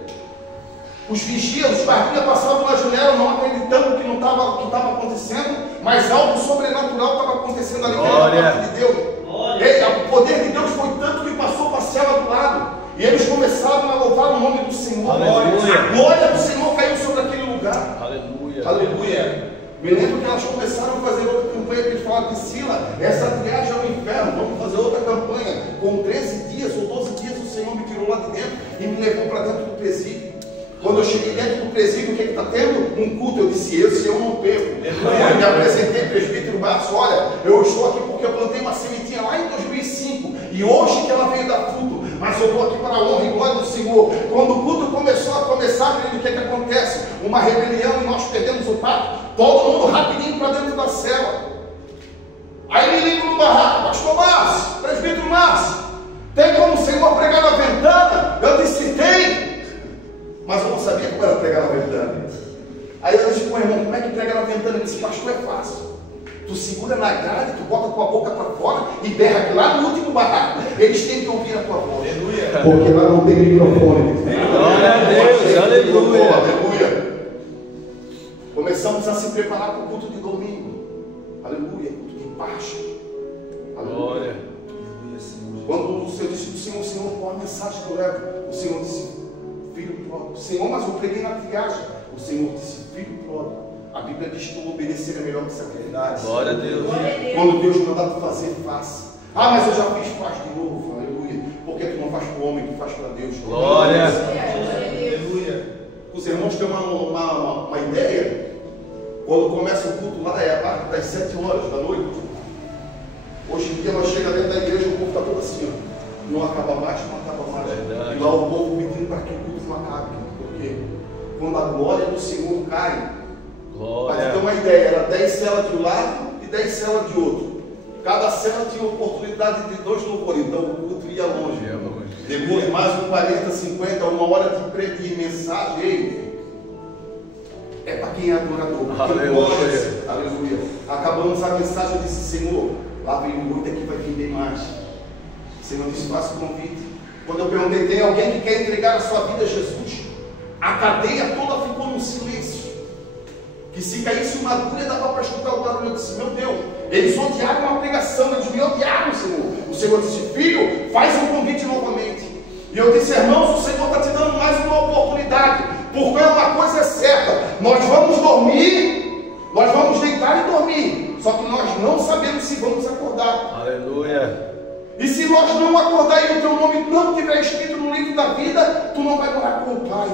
os vigias, os guardias passavam na janela, não acreditando que não estava o que estava acontecendo, mas algo sobrenatural estava acontecendo ali dentro da parte de Deus. O poder de Deus foi tanto que passou para a cela do lado. E eles começaram a louvar o nome do Senhor. Aleluia. A glória do Senhor caiu sobre aquele lugar. Aleluia. Aleluia. Me lembro que elas começaram a fazer outra campanha, que eles falaram: Priscila, essa viagem é o inferno, vamos fazer outra campanha. Com 13 dias ou 12 dias o Senhor me tirou lá de dentro e me levou para dentro do presídio. Quando eu cheguei dentro do presídio, o que está tendo? Um culto. Eu disse: esse eu não perco. Eu me apresentei, presbítero Marcos: olha, eu estou aqui porque eu plantei uma sementinha lá em 2005 e hoje que ela veio dar fruto, mas eu estou aqui para a honra e glória do Senhor. Quando o culto começou a começar, querido, o que acontece? Uma rebelião e nós perdemos o pacto. Todo mundo rapidinho para dentro da cela. Aí me ligo no barraco: pastor Márcio, presbítero Márcio, tem como o Senhor pregar na ventana? Eu disse: tem. Mas eu não sabia como era pregar na ventana. Aí eu disse para o irmão: como é que prega na ventana? Ele disse: pastor, é fácil. Tu segura na grade, tu bota a tua boca para fora e berra lá no último barraco. Eles têm que ouvir a tua voz. Aleluia. Porque lá não tem microfone. Glória a Deus. Aleluia. Aleluia. Começamos a se preparar para o culto de domingo. Aleluia. Culto de Páscoa. Glória. Quando o Senhor disse: Senhor, qual a mensagem que eu levo? O Senhor disse: filho pródigo. Senhor, mas eu preguei na triagem. O Senhor disse: filho pródigo. A Bíblia diz que o obedecer é melhor que sacrificar. Glória a Deus. Quando Deus mandar tu fazer, faça. Ah, mas eu já fiz, faz de novo. Aleluia. Porque tu não faz para o homem, tu faz para Deus. Glória. Aleluia. Os irmãos têm uma ideia. Quando começa o culto lá, é a parte das 7 horas da noite. Hoje em dia nós chegamos dentro da igreja, o povo está todo assim, ó. Não acaba mais, não acaba mais. Verdade. E lá o povo pedindo para que o culto não acabe. Por quê? Quando a glória do Senhor cai, para ter uma ideia, era 10 celas de um lado e 10 celas de outro. Cada cela tinha oportunidade de 2 louvores, então o culto ia longe. Depois mais um 40, 50, uma hora de mensagem. Ei, é para quem é adorador. Aleluia. Aleluia. Acabamos a mensagem, eu disse: Senhor, lá vem muito, aqui vai vender mais. O Senhor disse: faça o convite. Quando eu perguntei: tem alguém que quer entregar a sua vida a Jesus? A cadeia toda ficou no silêncio. Que se caísse uma agulha dava para escutar o barulho. Eu disse: meu Deus, eles odiaram a pregação, eles me odiaram, Senhor. O Senhor disse: filho, faz um convite novamente. E eu disse: irmãos, o Senhor está te dando mais uma oportunidade, porque uma coisa é certa: nós vamos dormir, nós vamos deitar e dormir, só que nós não sabemos se vamos acordar. Aleluia. E se nós não acordar e o teu nome não estiver escrito no livro da vida, tu não vai morar com o Pai.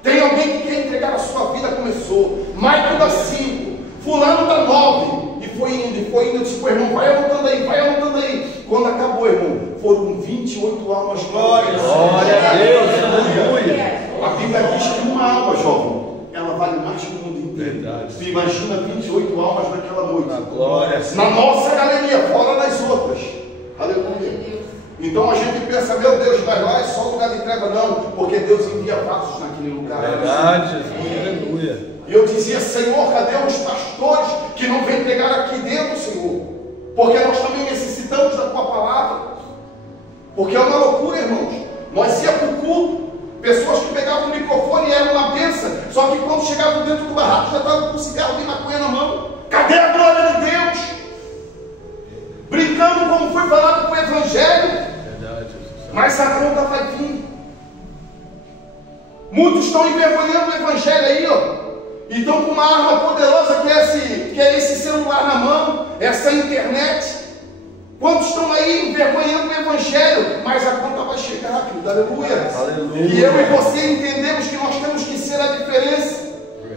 Tem alguém que quer entregar a sua vida? Começou. Michael dá 5, fulano dá 9. E foi indo. Eu disse para o irmão: vai anotando aí. Quando acabou, irmão, foram 28 almas. Glória a Deus. Aleluia. A Bíblia diz que uma alma, jovem, ela vale mais que o mundo inteiro. Verdade. Tu imagina 28 almas naquela noite. Glória. Na nossa galeria, fora das outras. Aleluia. Então a gente pensa: meu Deus, mas lá é só lugar de treva. Não, porque Deus envia vasos naquele lugar. Verdade, Jesus. Aleluia. E eu dizia: Senhor, cadê os pastores que não vêm pregar aqui dentro, Senhor? Porque nós também necessitamos da tua palavra. Porque é uma loucura, irmãos. Nós íamos para o culto, pessoas que pegavam o microfone e eram uma bênção, só que quando chegavam dentro do barraco já estavam com cigarro de maconha na mão. Cadê a glória de Deus? Brincando como foi falado com o Evangelho. Verdade. Mas a conta vai vir. Muitos estão envergonhando o Evangelho aí, ó. E estão com uma arma poderosa que é esse celular na mão, essa internet. Quantos estão aí envergonhando o Evangelho? Mas a conta vai chegar, querido. Aleluia. Aleluia. E eu e você entendemos que nós temos que ser a diferença.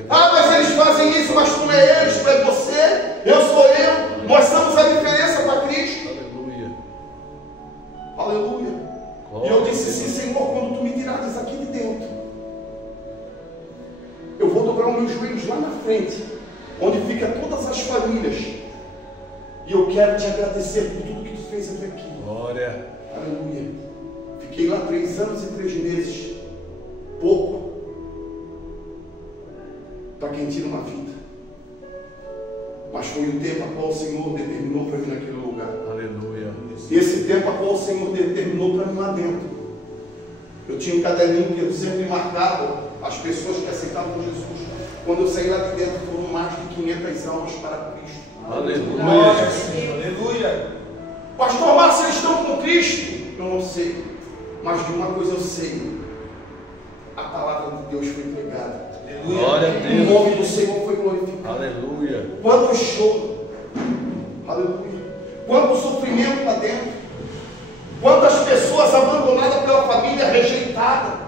Ah, mas eles fazem isso, mas tu não é eles, tu é você, eu sou eu. Nós somos a diferença para Cristo. Aleluia. Aleluia. E eu disse assim: Senhor, quando tu me tirares aqui de dentro, eu vou dobrar os meus joelhos lá na frente, onde fica todas as famílias. E eu quero te agradecer por tudo que tu fez até aqui. Glória. Aleluia. Fiquei lá 3 anos e 3 meses. Pouco. Para quem tira uma vida. Mas foi o tempo a qual o Senhor determinou para mim naquele lugar. Aleluia. Esse tempo a qual o Senhor determinou para mim lá dentro. Eu tinha um caderninho que eu sempre marcava as pessoas que aceitavam Jesus. Quando eu saí lá de dentro, foram mais de 500 almas para Cristo. Aleluia. Aleluia. Pastor Márcio, eles estão com Cristo? Eu não sei. Mas de uma coisa eu sei. A palavra de Deus foi pregada. Glória a O Deus. nome do Senhor foi glorificado. Aleluia. Quanto choro. Aleluia. Quanto sofrimento lá dentro. Quantas pessoas abandonadas pela família, rejeitada.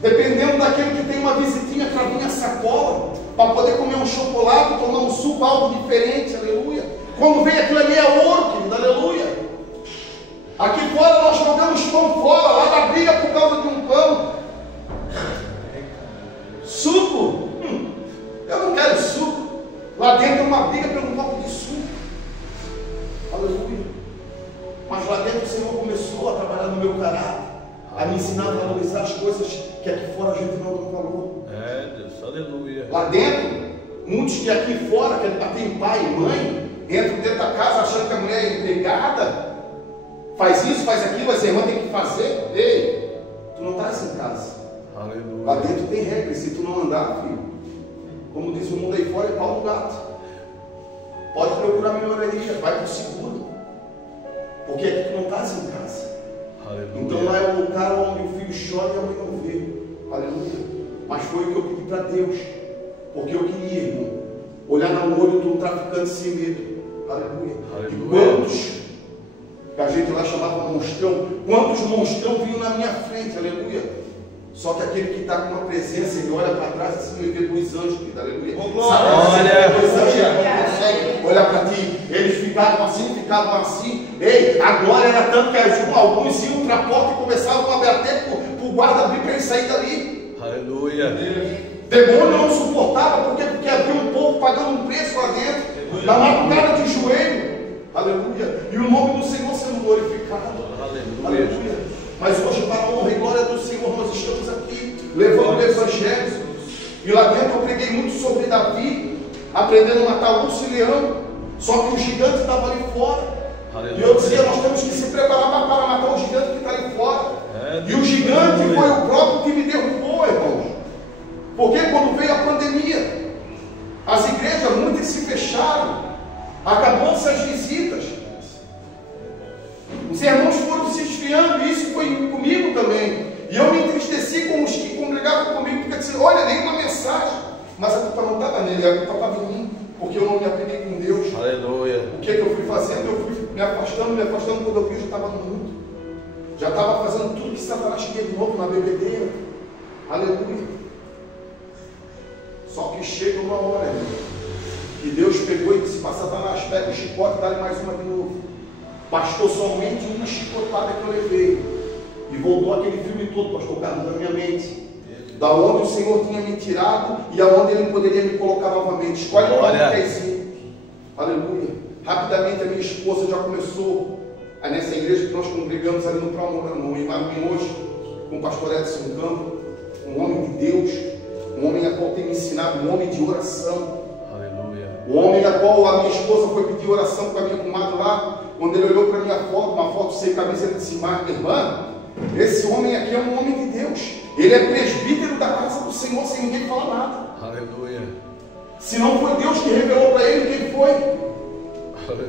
Dependendo daquele que tem uma visitinha para vir a sacola, para poder comer um chocolate, tomar um suco, algo diferente, aleluia. Quando vem aquilo ali é ouro, querido, aleluia. Aqui fora nós jogamos pão fora, lá na briga por causa de um pão. Suco? Eu não quero suco. Lá dentro é uma briga por um copo de suco. Aleluia. Mas lá dentro o Senhor começou a trabalhar no meu caráter, a me ensinar a valorizar as coisas que aqui fora a gente não dá valor. É, Deus, aleluia. Lá dentro, muitos que aqui fora querem bater em pai e mãe, entram dentro da casa achando que a mulher é empregada, faz isso, faz aquilo, as irmãs têm que fazer. Ei, tu não estás em casa. Aleluia. Lá dentro tem regras, se tu não andar, filho, como diz o mundo aí fora, é pau no gato. Pode procurar melhoria, vai para o seguro, porque aqui tu não estás em casa. Aleluia. Então lá é o lugar onde o filho chora e a mãe não vê. Aleluia. Mas foi o que eu pedi para Deus. Porque eu queria, irmão, olhar no olho de um traficante sem medo. Aleluia. Aleluia. E quantos, que a gente lá chamava monstrão, quantos monstrão vinham na minha frente, aleluia. Só que aquele que está com uma presença, ele olha para trás assim e vê 2 anjos, querido, aleluia. Olha. 2 anjos não conseguem olhar para ti. Eles ficavam assim. Ei, a glória era tanto que alguns iam para a porta e começavam a bater para o guarda abrir para ele sair dali. Aleluia. Demônio não suportava, porque havia um povo pagando um preço lá dentro, da madrugada de joelho. Aleluia. E o nome do Senhor sendo glorificado. Aleluia. Mas hoje, para a honra e glória do Senhor, nós estamos aqui levando o Evangelho. E lá dentro eu preguei muito sobre Davi, aprendendo a matar urso e leão. Só que o gigante estava ali fora. Aleluia. E eu dizia, nós temos que se preparar para matar o gigante que está ali fora. E o gigante foi o próprio que me derrubou, irmãos. Porque quando veio a pandemia, as igrejas muitas se fecharam, acabou-se as visitas, os irmãos foram se esfriando, e isso foi comigo também. E eu me entristeci com os que congregavam comigo, porque eu disse, olha, nem uma mensagem, mas a culpa não estava nele, a culpa estava em mim, porque eu não me apeguei com Deus. Aleluia. O que eu fui fazendo? Eu fui me afastando, quando eu vi, eu já estava no mundo. Já estava fazendo tudo que Satanás queria de novo na bebedeira. Aleluia. Só que chega uma hora, irmão, que Deus pegou e disse para Satanás, pega o chicote e dá-lhe mais uma de novo. Bastou somente uma chicotada que eu levei. E voltou aquele filme todo, pastor Carlos, na minha mente. Da onde o Senhor tinha me tirado e aonde Ele poderia me colocar novamente. Escolhe um pezinho. Aleluia. Rapidamente a minha esposa já começou nessa igreja que nós congregamos ali no Imaruim hoje, com o pastor Edson Campo, um homem de Deus, um homem a qual tem me ensinado, um homem de oração. Aleluia. O homem a qual a minha esposa foi pedir oração para a minha comadre lá, quando ele olhou para a minha foto, uma foto sem camisa, ele disse, minha irmã, esse homem aqui é um homem de Deus. Ele é presbítero da casa do Senhor sem ninguém falar nada. Aleluia. Se não foi Deus que revelou para ele, quem foi?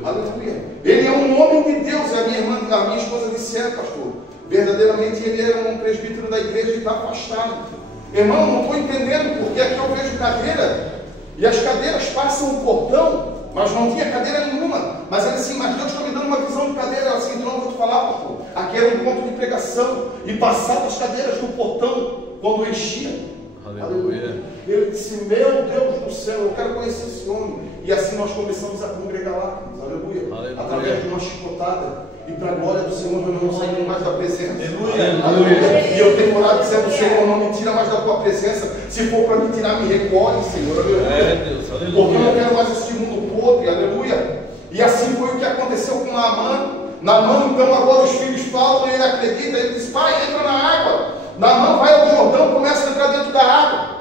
Aleluia. Ele é um homem de Deus. A minha esposa disse, pastor, verdadeiramente ele era um presbítero da igreja e está afastado. Irmão, não estou entendendo, porque aqui eu vejo cadeira, e as cadeiras passam o portão, mas não tinha cadeira nenhuma. Mas ele assim, mas Deus está me dando uma visão de cadeira. Ela assim, não vou te falar, pastor. Aqui era um ponto de pregação, e passava as cadeiras do portão quando enchia. Aleluia. Ele disse, meu Deus do céu, eu quero conhecer esse homem. E assim nós começamos a congregar lá, aleluia. Aleluia. Através de uma chicotada. E para a glória do Senhor, nós não saímos mais da presença. Aleluia. Aleluia. E eu tenho orado dizendo, Senhor, não me tira mais da tua presença. Se for para me tirar, me recolhe, Senhor. Aleluia. É, Deus, Porque eu não aleluia. quero mais esse mundo podre, aleluia. E assim foi o que aconteceu com Naamã. Naamã, então, agora os filhos falam, ele acredita, ele diz: pai, entra na água. Naamã vai ao Jordão, começa a entrar dentro da água.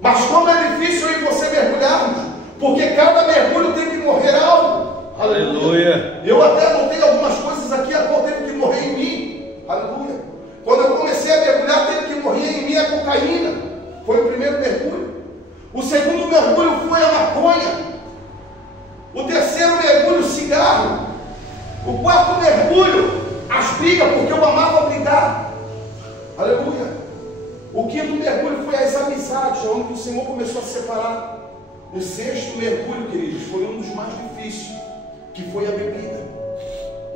Mas como é difícil eu e você mergulharmos, porque cada mergulho tem que morrer algo. Aleluia. Eu até anotei algumas coisas aqui, a qual teve que morrer em mim. Aleluia. Quando eu comecei a mergulhar, teve que morrer em mim a cocaína. Foi o primeiro mergulho. O segundo mergulho foi a maconha. O terceiro mergulho, o cigarro. O quarto mergulho, as brigas, porque eu amava brigar. Aleluia. O quinto mergulho foi as amizades, onde o Senhor começou a separar. O sexto mergulho, queridos, foi um dos mais difíceis, que foi a bebida.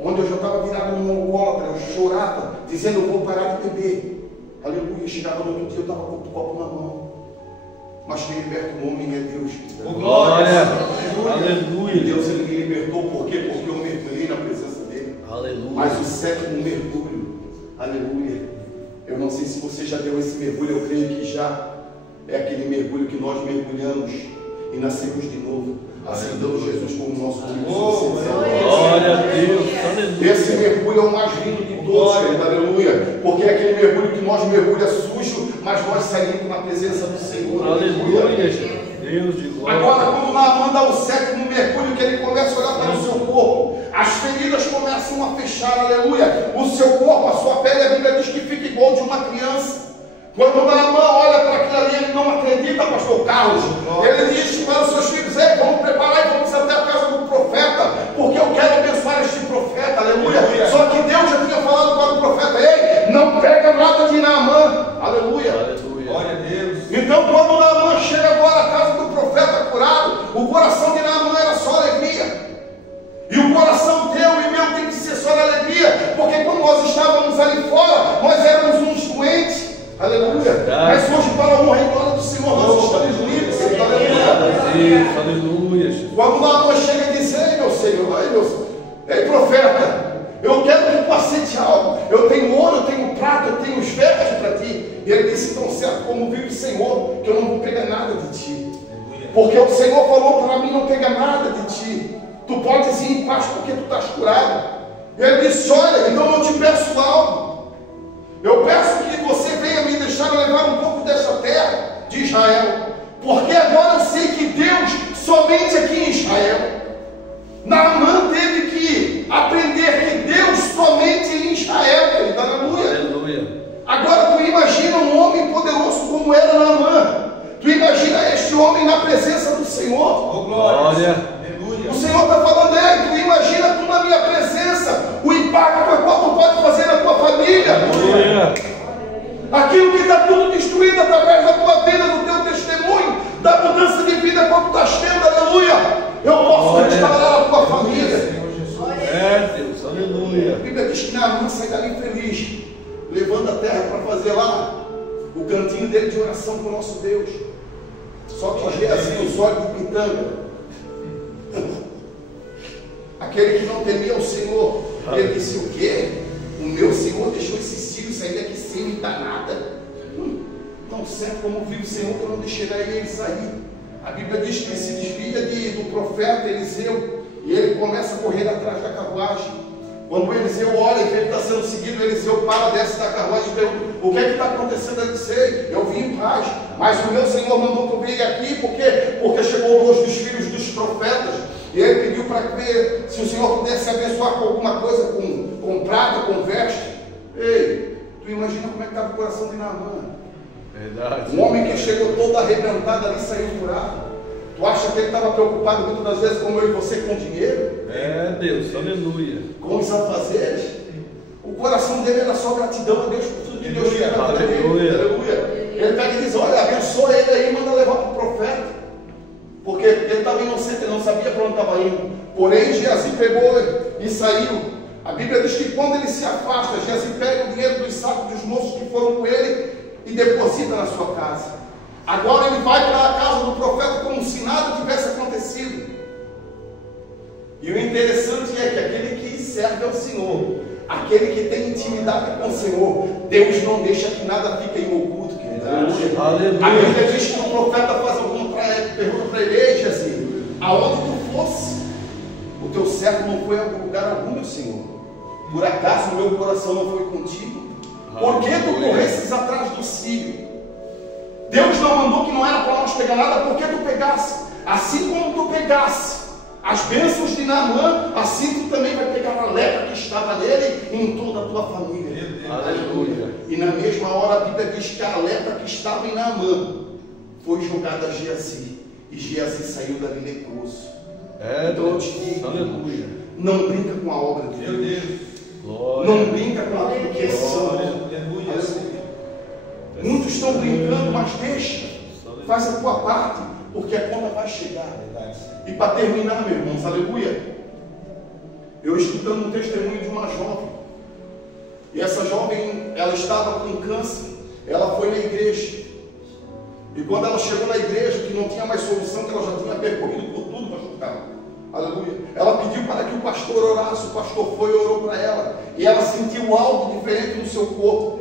Onde eu já estava virado num alcoólatra, eu chorava, dizendo: eu vou parar de beber. Aleluia. Chegava no outro dia, eu estava com o copo na mão. Mas quem liberta o homem é Deus. Glória. Aleluia. E Deus, ele me libertou, por quê? Porque eu mergulhei na presença dele. Aleluia. Mas o sétimo mergulho, aleluia, eu não sei se você já deu esse mergulho, eu creio que já. É aquele mergulho que nós mergulhamos e nascemos de novo, aceitando Jesus como nosso único Senhor. Glória a Deus. Aleluia. Esse mergulho é o mais lindo de todos, querido, aleluia, porque é aquele mergulho que nós mergulha sujo, mas nós saímos na presença do Senhor. Aleluia. Deus de glória. Agora, quando Naamã dá o sétimo mergulho, que ele começa a olhar para o seu corpo, as feridas começam a fechar, aleluia. O seu corpo, a sua pele, a Bíblia diz que fica igual de uma criança. Quando Naamã olha para aquilo ali, ele não acredita, pastor Carlos. Ele diz para os seus filhos: ei, vamos preparar e vamos até a casa do profeta, porque eu quero abençoar este profeta, aleluia. Só que Deus já tinha falado para o profeta: ei, não pega nada de Naamã, aleluia. Glória a Deus. Então, quando Naamã chega agora à casa do profeta curado, o coração de Naamã era só alegria. E o coração teu e meu tem que ser só alegria, porque quando nós estávamos ali fora, nós éramos uns doentes. Aleluia. Mas hoje, para a honra e glória do Senhor, nós estamos livres. Aleluia. Aleluia. Quando Naamã chega e diz: ei, meu Senhor, ei, profeta, eu quero que tu aceite algo. Eu tenho ouro, eu tenho prata, eu tenho esferas para ti. E ele disse: tão certo como vive o Senhor, que eu não vou pegar nada de ti. Porque o Senhor falou para mim: não pega nada de ti. Tu podes ir em paz porque tu estás curado. E ele disse: olha, então eu te peço algo. Eu peço que você venha me deixar levar um pouco desta terra de Israel. Porque agora eu sei que Deus, somente aqui em Israel. Naamã teve que aprender que Deus somente em Israel, querido, aleluia. Aleluia. Agora tu imagina um homem poderoso como era Naamã. Tu imagina este homem na presença do Senhor. Oh, glória. O Senhor está falando: tu imagina tu na minha presença, o impacto qual tu pode fazer na tua família. Aleluia. Aquilo que está tudo destruído através da tua vida, do teu testemunho, da mudança de vida qual tu estás tendo, aleluia. Eu posso restaurar a tua família. É, Deus. Aleluia. A Bíblia diz que Naamã sai dali feliz, levando a terra para fazer lá o cantinho dele de oração para o nosso Deus. Só que Geazi, os olhos do pitanga, aquele que não temia o Senhor, ele disse: o quê? O meu Senhor deixou esses filhos sair daqui sem me dar nada? Não certo como vive o Senhor, que eu não deixarei ele sair. A Bíblia diz que ele se desvia do profeta Eliseu, e ele começa a correr atrás da carruagem. Quando Eliseu olha e vê que está sendo seguido, Eliseu para, desce da carruagem e pergunta: o que é que está acontecendo? Ele sei, eu vim em paz, mas o meu Senhor mandou que eu venha aqui, porque chegou dois dos filhos dos profetas, e ele pediu para ver se o Senhor pudesse abençoar com alguma coisa, com prata, com veste. Ei, tu imagina como é que estava o coração de Naamã. Verdade. Um homem que chegou todo arrebentado ali, saiu curado. Tu acha que ele estava preocupado muitas das vezes, como eu e você, com dinheiro? É, Deus. Aleluia. Com os afazeres? O coração dele era só gratidão a Deus por tudo que Deus fez na vida dele. Aleluia. Ele pega e diz: olha, abençoa ele aí, manda levar para o profeta. Porque ele estava inocente, ele não sabia para onde estava indo. Porém, Geazi pegou e saiu. A Bíblia diz que quando ele se afasta, Geazi pega o dinheiro dos sacos dos moços que foram com ele e deposita na sua casa. Agora ele vai para a casa do profeta como se nada tivesse acontecido. E o interessante é que aquele que serve ao Senhor, aquele que tem intimidade com o Senhor, Deus não deixa que nada fique em oculto, querido. Aleluia. A Bíblia diz que o profeta faz alguma pergunta para ele: ei, Geazi, aonde tu fosse, o teu certo não foi a lugar algum, meu Senhor. Por acaso o meu coração não foi contigo? Por que tu corresses atrás do sírio? Deus não mandou que não era para nós pegar nada, porque tu pegasse. Assim como tu pegasse as bênçãos de Naamã, assim tu também vai pegar a lepra que estava nele e em toda a tua família. Aleluia. E na mesma hora a Bíblia diz que a lepra que estava em Naamã foi jogada a Geazi, e Geazi saiu dali leproso. Então eu te digo, aleluia, não brinca com a obra de Deus. Glória. Não brinca com aquilo que é santo. Muitos estão brincando, mas deixa, faz a tua parte, porque a conta vai chegar. E para terminar, meus irmãos, aleluia, eu escutando um testemunho de uma jovem, e essa jovem, ela estava com câncer, ela foi na igreja, e quando ela chegou na igreja, que não tinha mais solução, que ela já tinha percorrido por tudo para ajudar, aleluia, ela pediu para que o pastor orasse, o pastor foi e orou para ela, e ela sentiu algo diferente no seu corpo.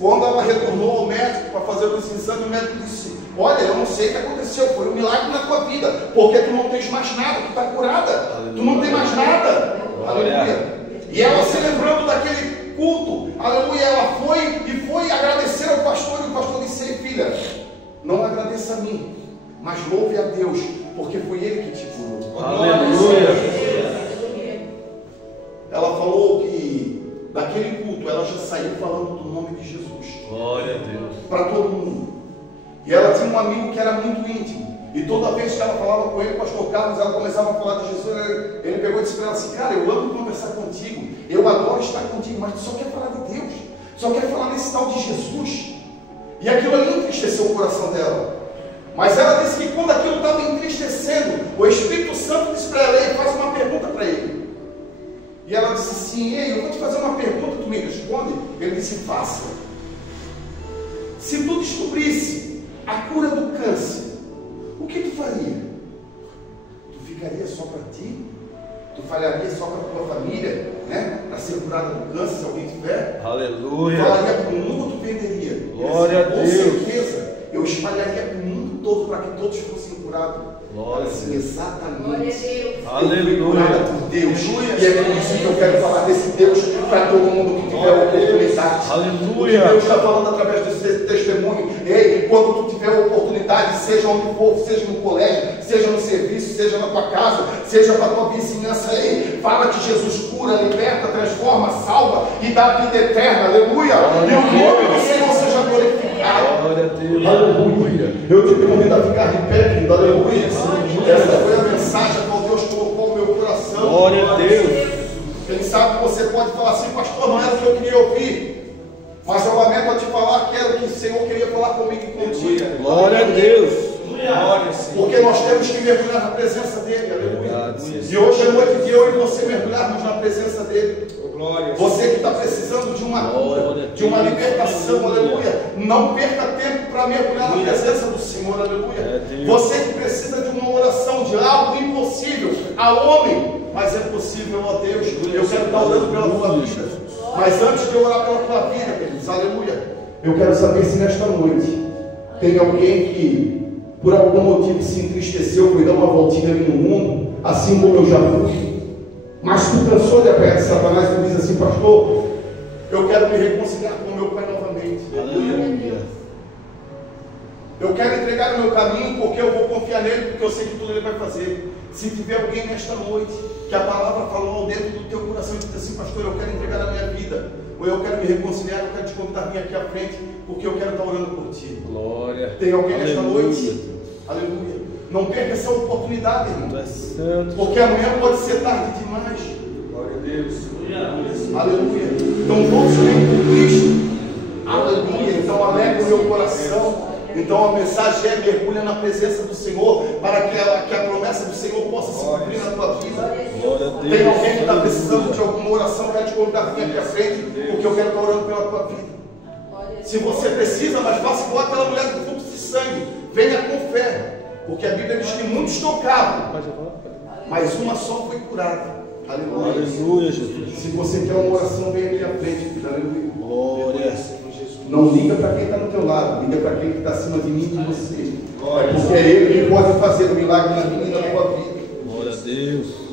Quando ela retornou ao médico para fazer os exames, o médico disse: olha, eu não sei o que aconteceu, foi um milagre na tua vida, porque tu não tens mais nada, tu está curada, tu não tem mais nada, aleluia. E ela se lembrando daquele culto, aleluia, ela foi agradecer ao pastor, e o pastor disse: ei, filha, não agradeça a mim, mas louve a Deus, porque foi Ele que te curou. Aleluia. Ela falou que daquele culto ela já saiu falando do nome de Jesus. Glória a Deus. Para todo mundo. E ela tinha um amigo que era muito íntimo. E toda vez que ela falava com ele, o pastor Carlos, ela começava a falar de Jesus. Ele pegou e disse para ela assim: cara, eu amo conversar contigo, eu adoro estar contigo, mas tu só quer falar de Deus, só quer falar nesse tal de Jesus. E aquilo ali entristeceu o coração dela. Mas ela disse que quando aquilo estava entristecendo, o Espírito Santo disse para ela: faz uma pergunta para ele. E ela disse assim: ei, eu vou te fazer uma pergunta, tu me responde? Ele disse: faça. Se tu descobrisse a cura do câncer, o que tu faria? Tu ficaria só para ti? Tu falharia só para a tua família, né? Para ser curada do câncer, se alguém tiver? Aleluia. Falaria para o mundo, tu venderia? Glória a Deus. Com certeza, eu espalharia para o mundo todo para que todos fossem curados. Glória a assim, Deus. exatamente. Glória a Deus. Aleluia. Por Deus. E é por isso que eu quero falar desse Deus para todo mundo que tiver oportunidade. Aleluia. Deus está falando através desse testemunho. Ei, quando tu tiver oportunidade, seja onde for, seja no colégio, seja no serviço, seja na tua casa, seja para a tua vizinhança, ei, fala que Jesus cura, liberta, transforma, salva e dá vida eterna. Aleluia. E o nome do Senhor seja glorificado. Glória a Deus. Aleluia. Eu te convido a ficar de pé, querido. Aleluia. Essa foi a mensagem que Deus colocou no meu coração. Glória a Deus. Quem sabe você pode falar assim: pastor, não era o que eu queria ouvir, mas eu lamento a te falar que era o que o Senhor queria falar comigo e contigo. Glória a Deus. Porque nós temos que mergulhar na presença dele. Aleluia. E hoje é noite de eu e você mergulharmos na presença dele. Você que está precisando de uma cura, de uma libertação, aleluia, não perca tempo para mergulhar na presença do Senhor, aleluia. Você que precisa de uma oração, de algo impossível a homem, mas é possível, ó Deus. Eu quero estar orando pela tua vida, mas antes de eu orar pela tua vida, queridos, aleluia, eu quero saber se nesta noite tem alguém que por algum motivo se entristeceu, foi dar uma voltinha ali no mundo, assim como eu já fui. Mas tu cansou de apanhar de Satanás, tu diz assim: pastor, eu quero me reconciliar com o meu Pai novamente. Aleluia. Eu quero entregar o meu caminho porque eu vou confiar nele, porque eu sei que tudo ele vai fazer. Se tiver alguém nesta noite que a palavra falou dentro do teu coração e diz assim: pastor, eu quero entregar a minha vida, ou eu quero me reconciliar, eu quero te convidar a vir aqui à frente, porque eu quero estar orando por ti. Glória. Tem alguém nesta Aleluia. noite? Aleluia. Não perca essa oportunidade, irmão. Tu és santo. Porque amanhã pode ser tarde demais. Glória a Deus. Aleluia. Então todos vêm com Cristo. Aleluia. Então alegra o meu coração. Então a mensagem é: mergulha na presença do Senhor, para que a promessa do Senhor possa se cumprir na tua vida. Glória a Deus. Tem alguém que está precisando de alguma oração, quer te convidar a vir aqui à frente, porque eu quero estar orando pela tua vida. Se você precisa, mas faça igual aquela mulher do fluxo de sangue. Venha com fé. Porque a Bíblia diz que muitos tocavam, mas uma só foi curada. Aleluia. Aleluia, Jesus. Se você quer uma oração, vem aqui à frente, filho. Aleluia. Glória. Não liga para quem está no teu lado, liga para quem está acima de mim e de você. Porque é Ele que pode fazer o milagre na minha e na tua vida. Glória a Deus.